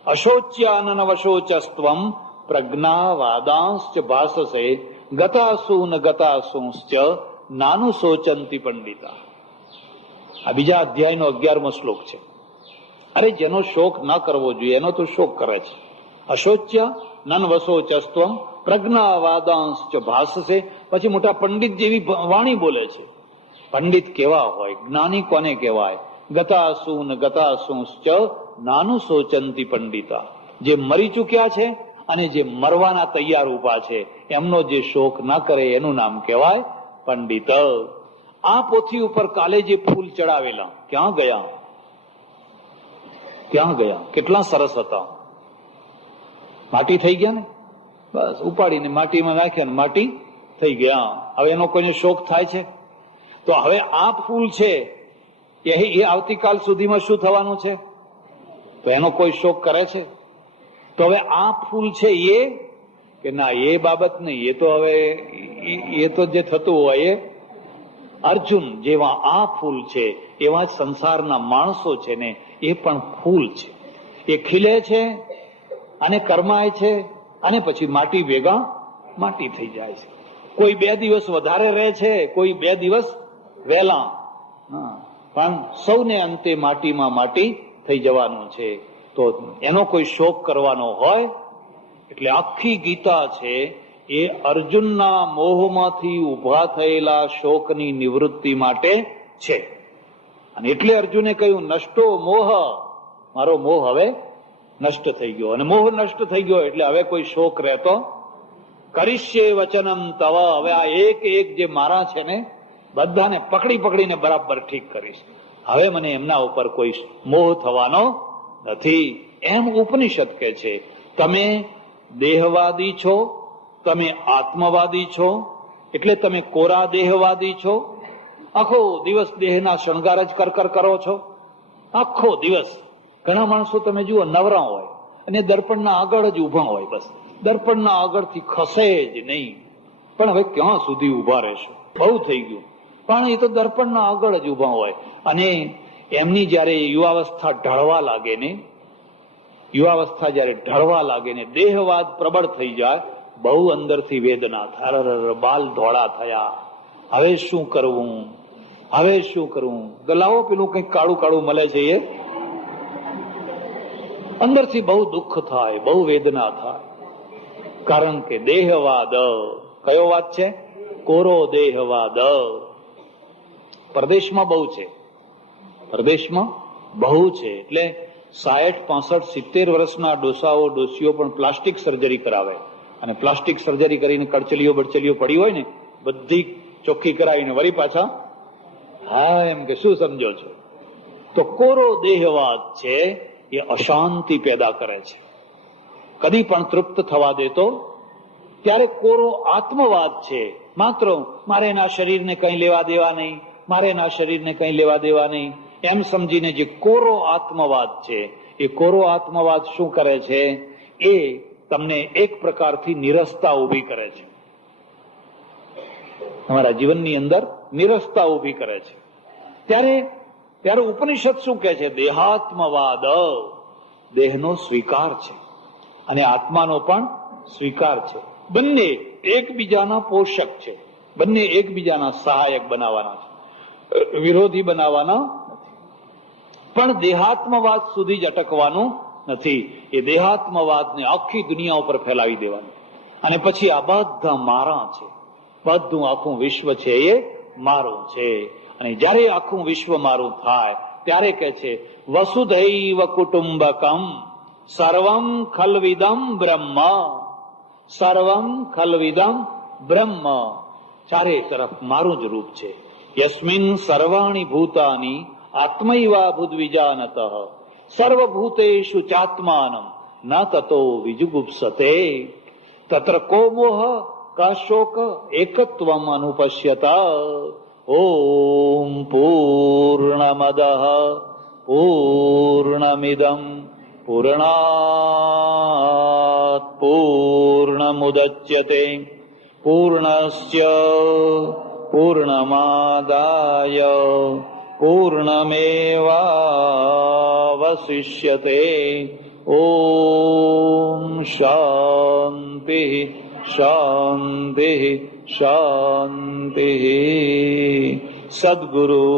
અશોચ્યાનવશોચસ્ત્વમ પ્રજ્ઞાવાદાંશ્ચ ભાષસે ગતાસૂન ગતાસૂંશ્ચ નાનું શોચંતી પંડિતા. આ બીજા અધ્યાયનો 11મો શ્લોક છે. અરે જેનો શોક ન કરવો જોઈએ એનો તો શોક કરે છે. અશોચ્ય નનવશોચસ્ત્વમ પ્રજ્ઞાવાદાંશ્ચ ભાષસે. પછી મોટા પંડિત જેવી વાણી બોલે છે. પંડિત કેવા હોય? જ્ઞાની કોને કહેવાય? ગતાસૂન ગતાસૂંશ્ચ નાનું શોચંતી પંડિતા. જે મરી ચૂક્યા છે અને જે મરવાના તૈયાર ઉભા છે એમનો જે શોક ન કરે એનું નામ કહેવાય પંડિત. આ પોથી ઉપર કાલે જે ફૂલ ચડાવેલા ક્યાં ગયા? કેટલા સરસ હતા. માટી થઈ ગયા ને, બસ ઉપાડીને માટીમાં નાખ્યા ને માટી થઈ ગયા. હવે એનો કોઈને શોક થાય છે? તો હવે આ ફૂલ છે એ આવતીકાલ સુધીમાં શું થવાનું છે? તો એનો કોઈ શોક કરે છે? તો હવે આ ફૂલ છે એ કે ના, એ બાબત નહીં. એ તો હવે એ તો જે થતું હોય એ. અર્જુન જેવા આ ફૂલ છે એવા જ સંસારના માણસો છે ને એ પણ ફૂલ છે. એ ખીલે છે અને કરમાય છે અને પછી માટી ભેગા માટી થઈ જાય છે. કોઈ 2 દિવસ વધારે રહે છે, કોઈ 2 દિવસ વહેલા, પણ સૌને અંતે માટીમાં માટી થઈ જવાનું છે. તો એનો કોઈ શોક કરવાનો હોય એટલે આખી ગીતા છે એ અર્જુનના મોહમાંથી ઉભા થયેલા શોકની નિવૃત્તિ માટે છે. અને એટલે અર્જુને કહ્યું, નષ્ટો મોહ, મારો મોહ હવે નષ્ટ થઈ ગયો. અને મોહ નષ્ટ થઈ ગયો એટલે હવે કોઈ શોક રહેતો. કરીશ્યે વચનમ તવ, હવે આ એક એક જે મારા છે ને બધાને પકડી પકડીને બરાબર ઠીક કરીશ. હવે મને એમના ઉપર કોઈ મોહ થવાનો નથી. એમ ઉપનિષદ કહે છે. તમે દેહવાદી છો, તમે આત્મવાદી છો, એટલે તમે કોરા દેહવાદી છો. આખો દિવસ દેહના શણગાર જ કર કરો છો, આખો દિવસ. ઘણા માણસો તમે જુઓ નવરા હોય અને દર્પણના આગળ જ ઉભા હોય, બસ દર્પણના આગળથી ખસે જ નહીં. પણ હવે ક્યાં સુધી ઉભા રહેશો, બહુ થઈ ગયું. પણ એ તો દર્પણના આગળ જ ઉભા હોય. અને એમની જયારે યુવાવસ્થા ઢળવા લાગે ને, યુવાવસ્થા જયારે ઢળવા લાગે ને, દેહવાદ પ્રબળ થઈ જાય, બહુ અંદરથી વેદના થાય, બાલ ધોળા થયા, હવે શું કરવું, હવે શું કરવું. તો લાવો પેલું કંઈક કાળું કાળું મળે છે, એ અંદરથી બહુ દુઃખ થાય, બહુ વેદના થાય. કારણ કે દેહવાદ, કયો વાદ છે? કોરો દેહવાદ. પરદેશમાં બહુ છે, પરદેશમાં બહુ છે. એટલે 60, 65, 70 વર્ષના ડોસાઓ ડોસીઓ પણ પ્લાસ્ટિક સર્જરી કરાવે. અને પ્લાસ્ટિક સર્જરી કરીને કડચલીઓ બડચલીઓ પડી હોય ને બધી ચોખ્ખી કરાવીને વળી પાછા હા એમ કે શું સમજો છો. તો કોરો દેહવાદ છે એ અશાંતિ પેદા કરે છે, કદી પણ તૃપ્ત થવા દેતો. ત્યારે કોરો આત્મવાદ છે, માત્ર મારે એના શરીરને કંઈ લેવા દેવા નહીં, મારે એના શરીરને કંઈ લેવા દેવા નહીં, એમ સમજીને જે કોરો આત્મવાદ છે, એ કોરો આત્મવાદ શું કરે છે? એ તમને એક પ્રકારથી નિરસતા ઊભી કરે છે, તમારા જીવનની અંદર નિરસતા ઊભી કરે છે. ત્યારે ઉપનિષદ શું કહે છે? દેહાત્મવાદ, દેહનો સ્વીકાર છે અને આત્માનો પણ સ્વીકાર છે. બંને એકબીજાના પોષક છે, બંને એકબીજાના સહાયક બનાવવાના છે, વિરોધી બનાવવાના નથી. પણ દેહાત્મવાદ સુધી જ અટકવાનું નથી. એ દેહાત્મવાદને આખી દુનિયા ઉપર ફેલાવી દેવાનું. અને પછી આ બધા મારા છે, બધું આખું વિશ્વ છે એ મારું છે. અને જયારે આખું વિશ્વ મારું થાય ત્યારે કહે છે વસુધૈવ કુટુંબકમ સર્વમ ખલ્વિદમ બ્રહ્મ, સર્વમ ખલ્વિદમ બ્રહ્મ. ચારે તરફ મારું જ રૂપ છે. યસ્મિન સર્વાણી ભૂતાની આત્મૈવા ભૂદ્વિજાનત સર્વભૂતેષુ ચાત્માનમ ન તતો વિજુગુપ્સતે તત્ર કો મોહ કા શોક એકત્વમ અનુપશ્યતા. ઓમ પૂર્ણમદ પૂર્ણમિદં પૂર્ણાત પૂર્ણમુદચ્યતે પૂર્ણસ્ય પૂર્ણમાદાય પૂર્ણમેવાવશિષ્યતે. ઓમ શાંતિ શાંતિ શાંતિ. સદ્ગુરુ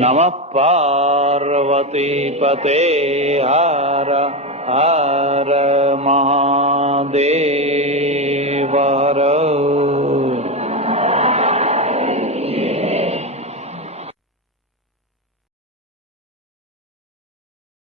નમઃ પાર્વતી પતે. હર હર મહાદેવ.